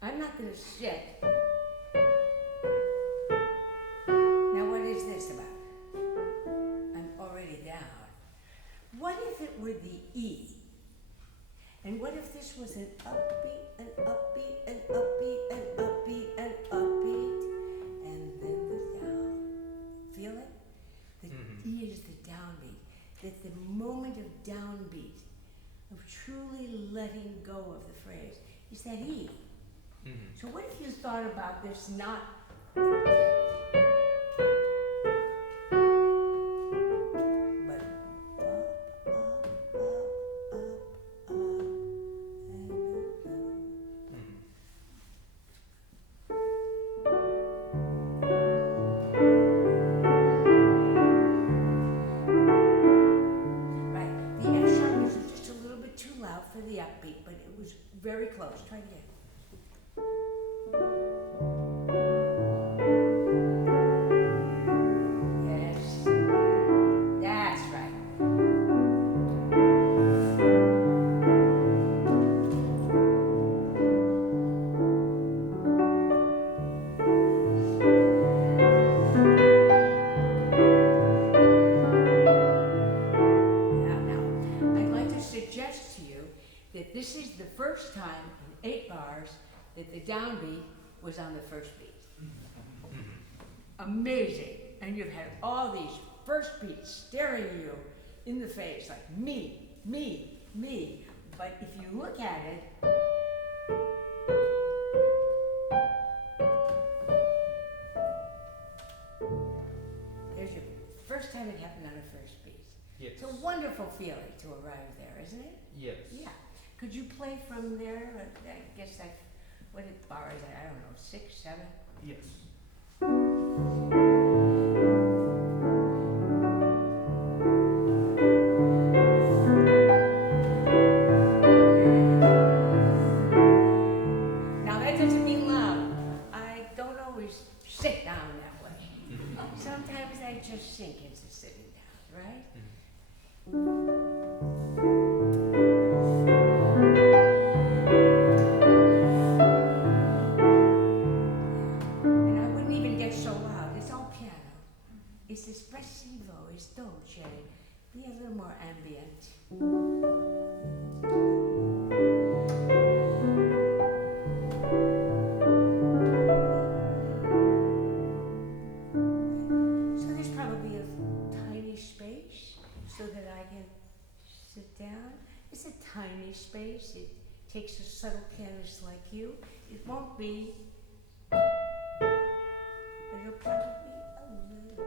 I'm not going to sit. Now, what is this about? I'm already down. What if it were the E? And what if this was an upbeat, an upbeat, an upbeat, an upbeat, an upbeat, and then the down? Feel it? The E is the downbeat. That the moment of downbeat, of truly letting go of the phrase, is that E. Mm-hmm. So what if you thought about this not but right. The F sharp was just a little bit too loud for the upbeat, but it was very close. Try it again. Yes, that's right. Now, I'd like to suggest to you that this is the first time in 8 bars that the downbeat was on the first beat. Amazing. And you've had all these first beats staring you in the face like me, me, me. But if you look at it, there's your first time it happened on a first beat. Yes. It's a wonderful feeling to arrive there, isn't it? Yes. Yeah. Could you play from there? I guess what bar is that? I don't know, 6, 7? Yes. Now that doesn't mean loud. I don't always sit down that way. Sometimes I just sink into sitting down, right? And I wouldn't even get so loud. It's all piano. It's espressivo, it's dolce. Be a little more ambient. So there's probably a tiny space so that I can sit down. It's a tiny space. It takes a subtle pianist like you. It won't be, but it'll probably be a little.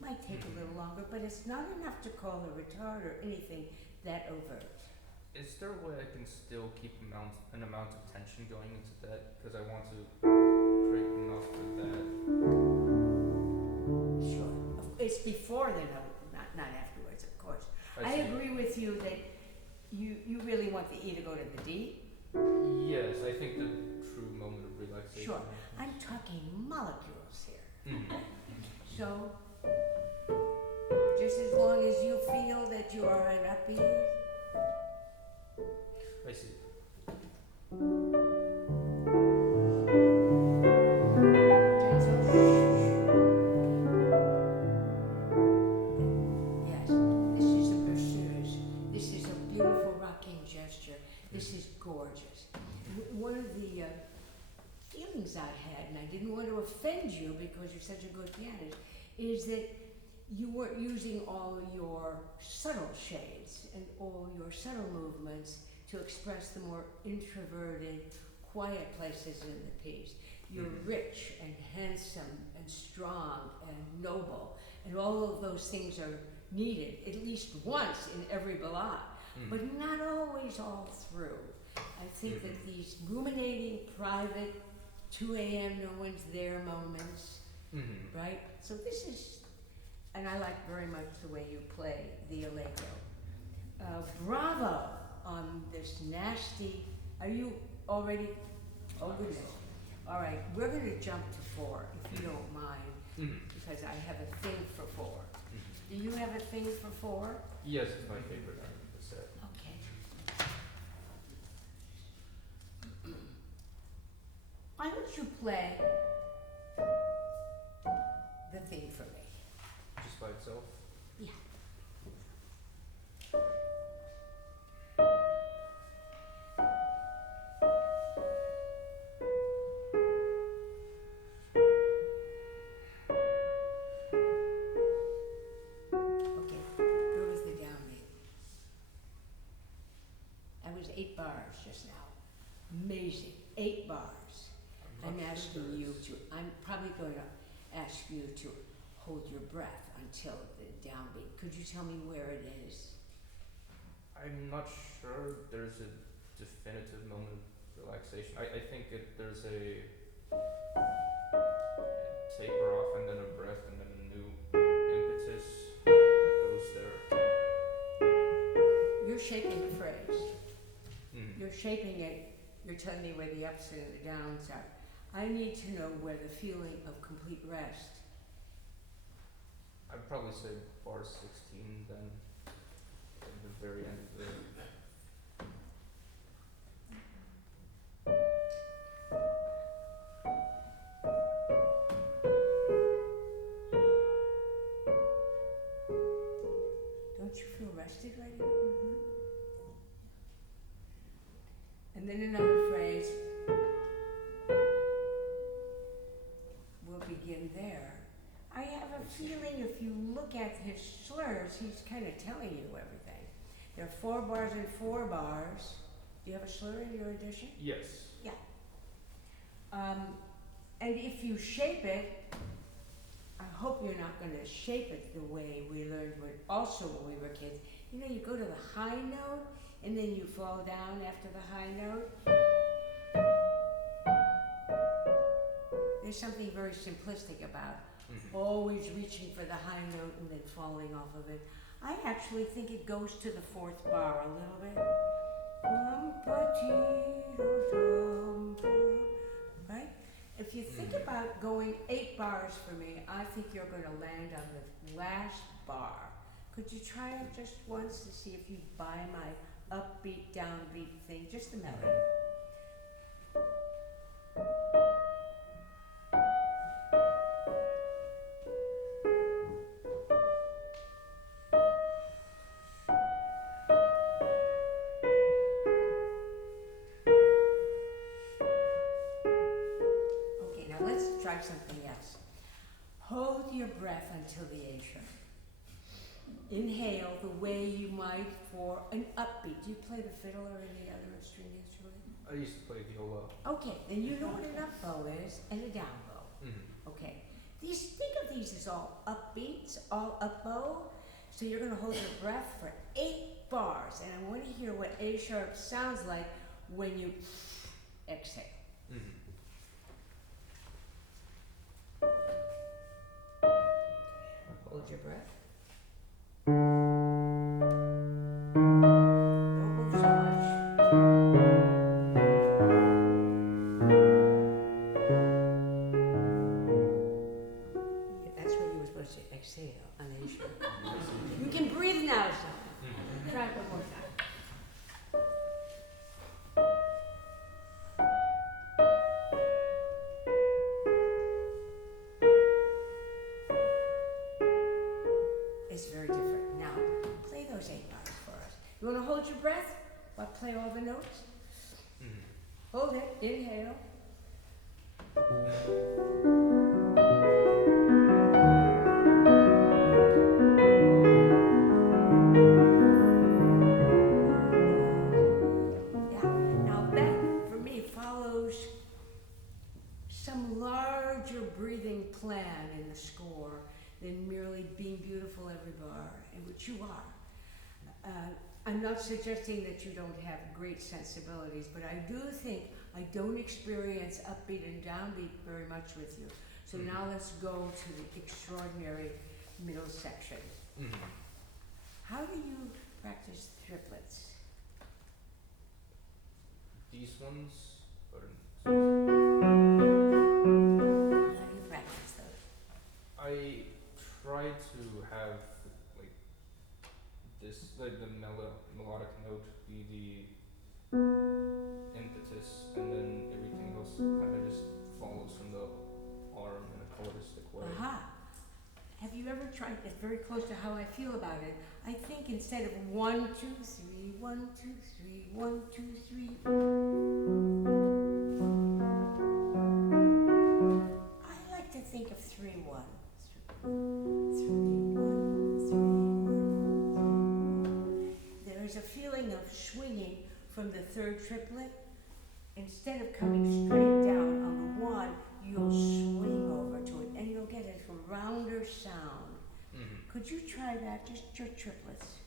Might take a little longer, but it's not enough to call a retard or anything that overt. Is there a way I can still keep an amount of tension going into that? Because I want to create enough for that. Sure. It's before the note, not afterwards, of course. I see. agree with you that you really want the E to go to the D. Yes, I think the true moment of relaxation. Sure. I'm talking molecules here. Mhm. So, just as long as you feel that you are an upbeat, I see. yes, this is a berceuse. This is a beautiful rocking gesture. This is gorgeous. One of the feelings I had, and I didn't want to offend you because you're such a good pianist, is that you weren't using all your subtle shades and all your subtle movements to express the more introverted, quiet places in the piece. You're rich and handsome and strong and noble, and all of those things are needed at least once in every ballad, but not always all through. I think that these ruminating, private, 2 a.m., no one's there moments, right? So this is, and I like very much the way you play the allegro. Bravo on this nasty, are you already, oh goodness. All right, we're gonna jump to 4, if you don't mind, because I have a thing for 4. Do you have a thing for 4? Yes, it's my favorite art of the set. Okay. Why don't you play the thing for me? Just by itself. Yeah. Okay, where was the downbeat? That was 8 bars just now. Amazing, 8 bars. I'm asking you to, I'm probably going to ask you to hold your breath until the downbeat. Could you tell me where it is? I'm not sure there's a definitive moment of relaxation. I think there's a taper off and then a breath and then a new impetus that goes there. You're shaping the phrase. You're shaping it. You're telling me where the ups and the downs are. I need to know where the feeling of complete rest. I'd probably say bar 16 then, at the very end of the. Don't you feel rested right now? And then another phrase. We'll begin there. I have a feeling if you look at his slurs, he's kind of telling you everything. There are 4 bars and 4 bars. Do you have a slur in your edition? Yes. And if you shape it, I hope you're not going to shape it the way we learned also when we were kids. You know, you go to the high note and then you fall down after the high note. there's something very simplistic about Mhm. always reaching for the high note and then falling off of it. I actually think it goes to the fourth bar a little bit. Right? If you think Mhm. about going 8 bars for me, I think you're going to land on the last bar. Could you try it just once to see if you buy my upbeat, downbeat thing? Just the melody. Okay, now let's try something else. Hold your breath until the A sharp. Inhale the way you might for an upbeat. Do you play the fiddle or any other string instrument? I used to play viola. Okay, then you know what an up bow is and a down bow. Mhm. Okay. Think of these as all upbeats, all up bow. So you're gonna hold your breath for 8 bars, and I want to hear what A sharp sounds like when you exhale. Mhm. Hold your breath. Don't move so much. Yeah, that's what you were supposed to exhale on A sharp. You can breathe now, son. Mhm. Try it one more time. It's very different. Now, play those 8 bars for us. You want to hold your breath while play all the notes? Mhm. Hold it. Inhale. Yeah. Now that, for me, follows some larger breathing plan in the score than merely being beautiful every bar, in which you are. I'm not suggesting that you don't have great sensibilities, but I do think I don't experience upbeat and downbeat very much with you. So Mhm. now let's go to the extraordinary middle section. Mhm. How do you practice triplets? These ones are. How do you practice those? I try to have like like the melodic note be the impetus, and then everything else kind of just follows from the arm in a chordistic way. Aha. Have you ever tried, it's very close to how I feel about it. I think instead of 1, 2, 3, 1, 2, 3, 1, 2, 3. I like to think of 3, 1. 3, 1, 3, 1. There is a feeling of swinging from the third triplet. Instead of coming straight down on the 1, you'll swing over to it and you'll get a rounder sound. Mhm. Could you try that, just your triplets?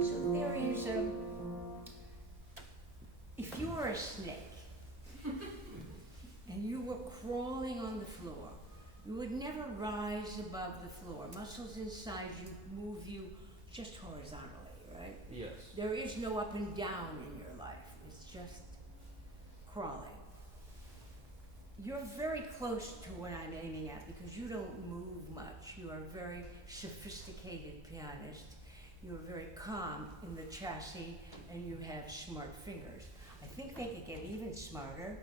So there is if you were a snake and you were crawling on the floor, you would never rise above the floor. Muscles inside you move you just horizontally, right? Yes. There is no up and down in your life. It's just crawling. You're very close to what I'm aiming at because you don't move much. You are a very sophisticated pianist. You're very calm in the chassis and you have smart fingers. I think they could get even smarter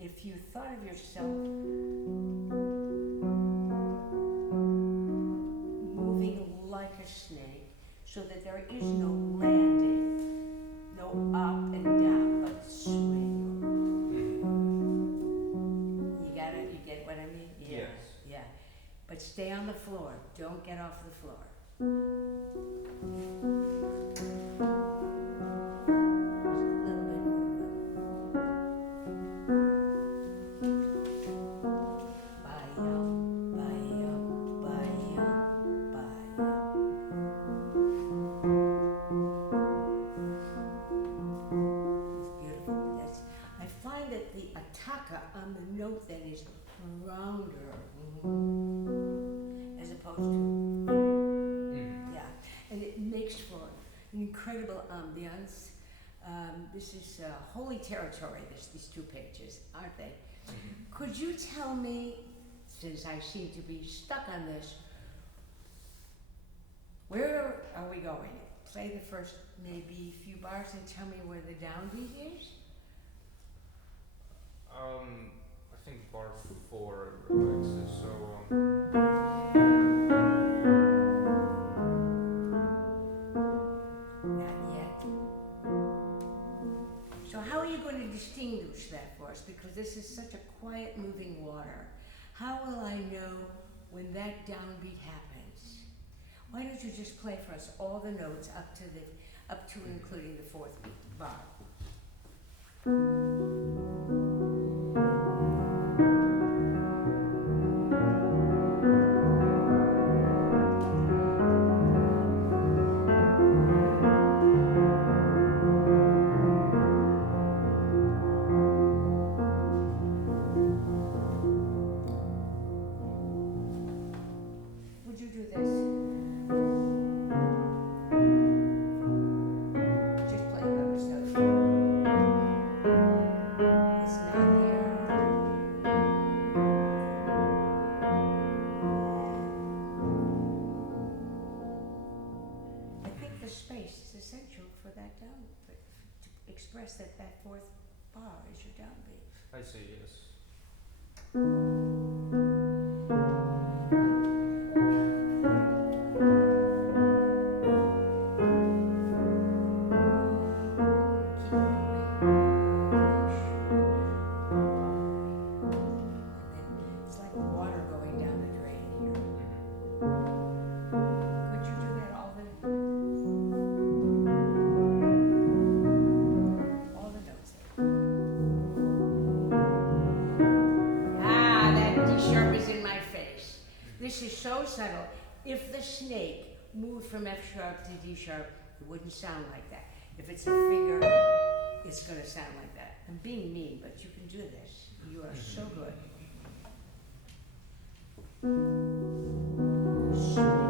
if you thought of yourself moving like a snake so that there is no landing, no up and down, but swing. Mhm. You get what I mean? Yeah. Yes. Yeah. But stay on the floor. Don't get off the floor. that the attacca on the note then is rounder, as opposed to, yeah, and it makes for an incredible ambiance. This is holy territory, these 2 pages, aren't they? Could you tell me, since I seem to be stuck on this, where are we going? Play the first maybe few bars and tell me where the downbeat is? I think bar 4 relaxes, so Not yet. So how are you going to distinguish that for us? Because this is such a quiet moving water. How will I know when that downbeat happens? Why don't you just play for us all the notes up to and including the 4th bar? Would you do this? Just play those notes. It's not here. I think the space is essential for that to express that 4th bar is your downbeat. I say yes. It's like water going down the drain here. Could you do that all the notes there? Ah, that D sharp is in my face. This is so subtle. If the snake moved from F sharp to D sharp, it wouldn't sound like that. If it's a finger, it's going to sound like that. I'm being mean, but you can do this. You are so good. Sweet.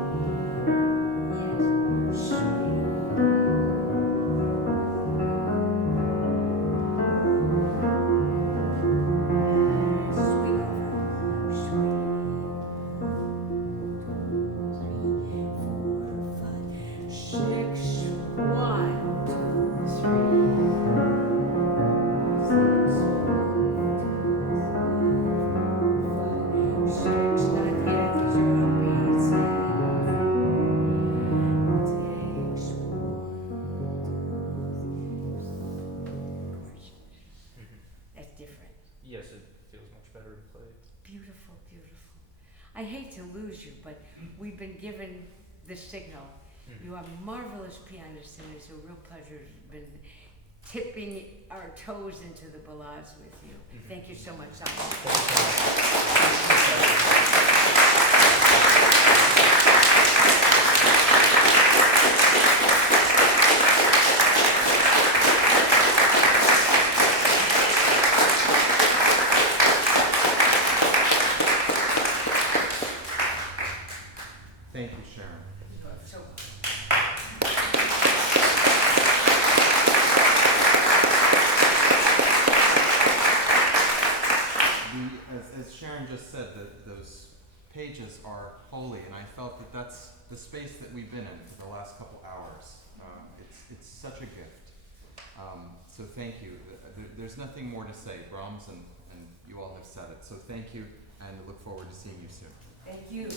Yes, sweet. Swing over. Sweet. much better to play. Beautiful, beautiful. I hate to lose you, but we've been given the signal. You are a marvelous pianist, and it's a real pleasure to have been tipping our toes into the ballades with you. Thank you so much, Thank you, Sharon. So, As Sharon just said, that those pages are holy, and I felt that that's the space that we've been in for the last couple hours. It's such a gift. So thank you. There's nothing more to say. Brahms and you all have said it. So thank you, and look forward to seeing you soon. thank you.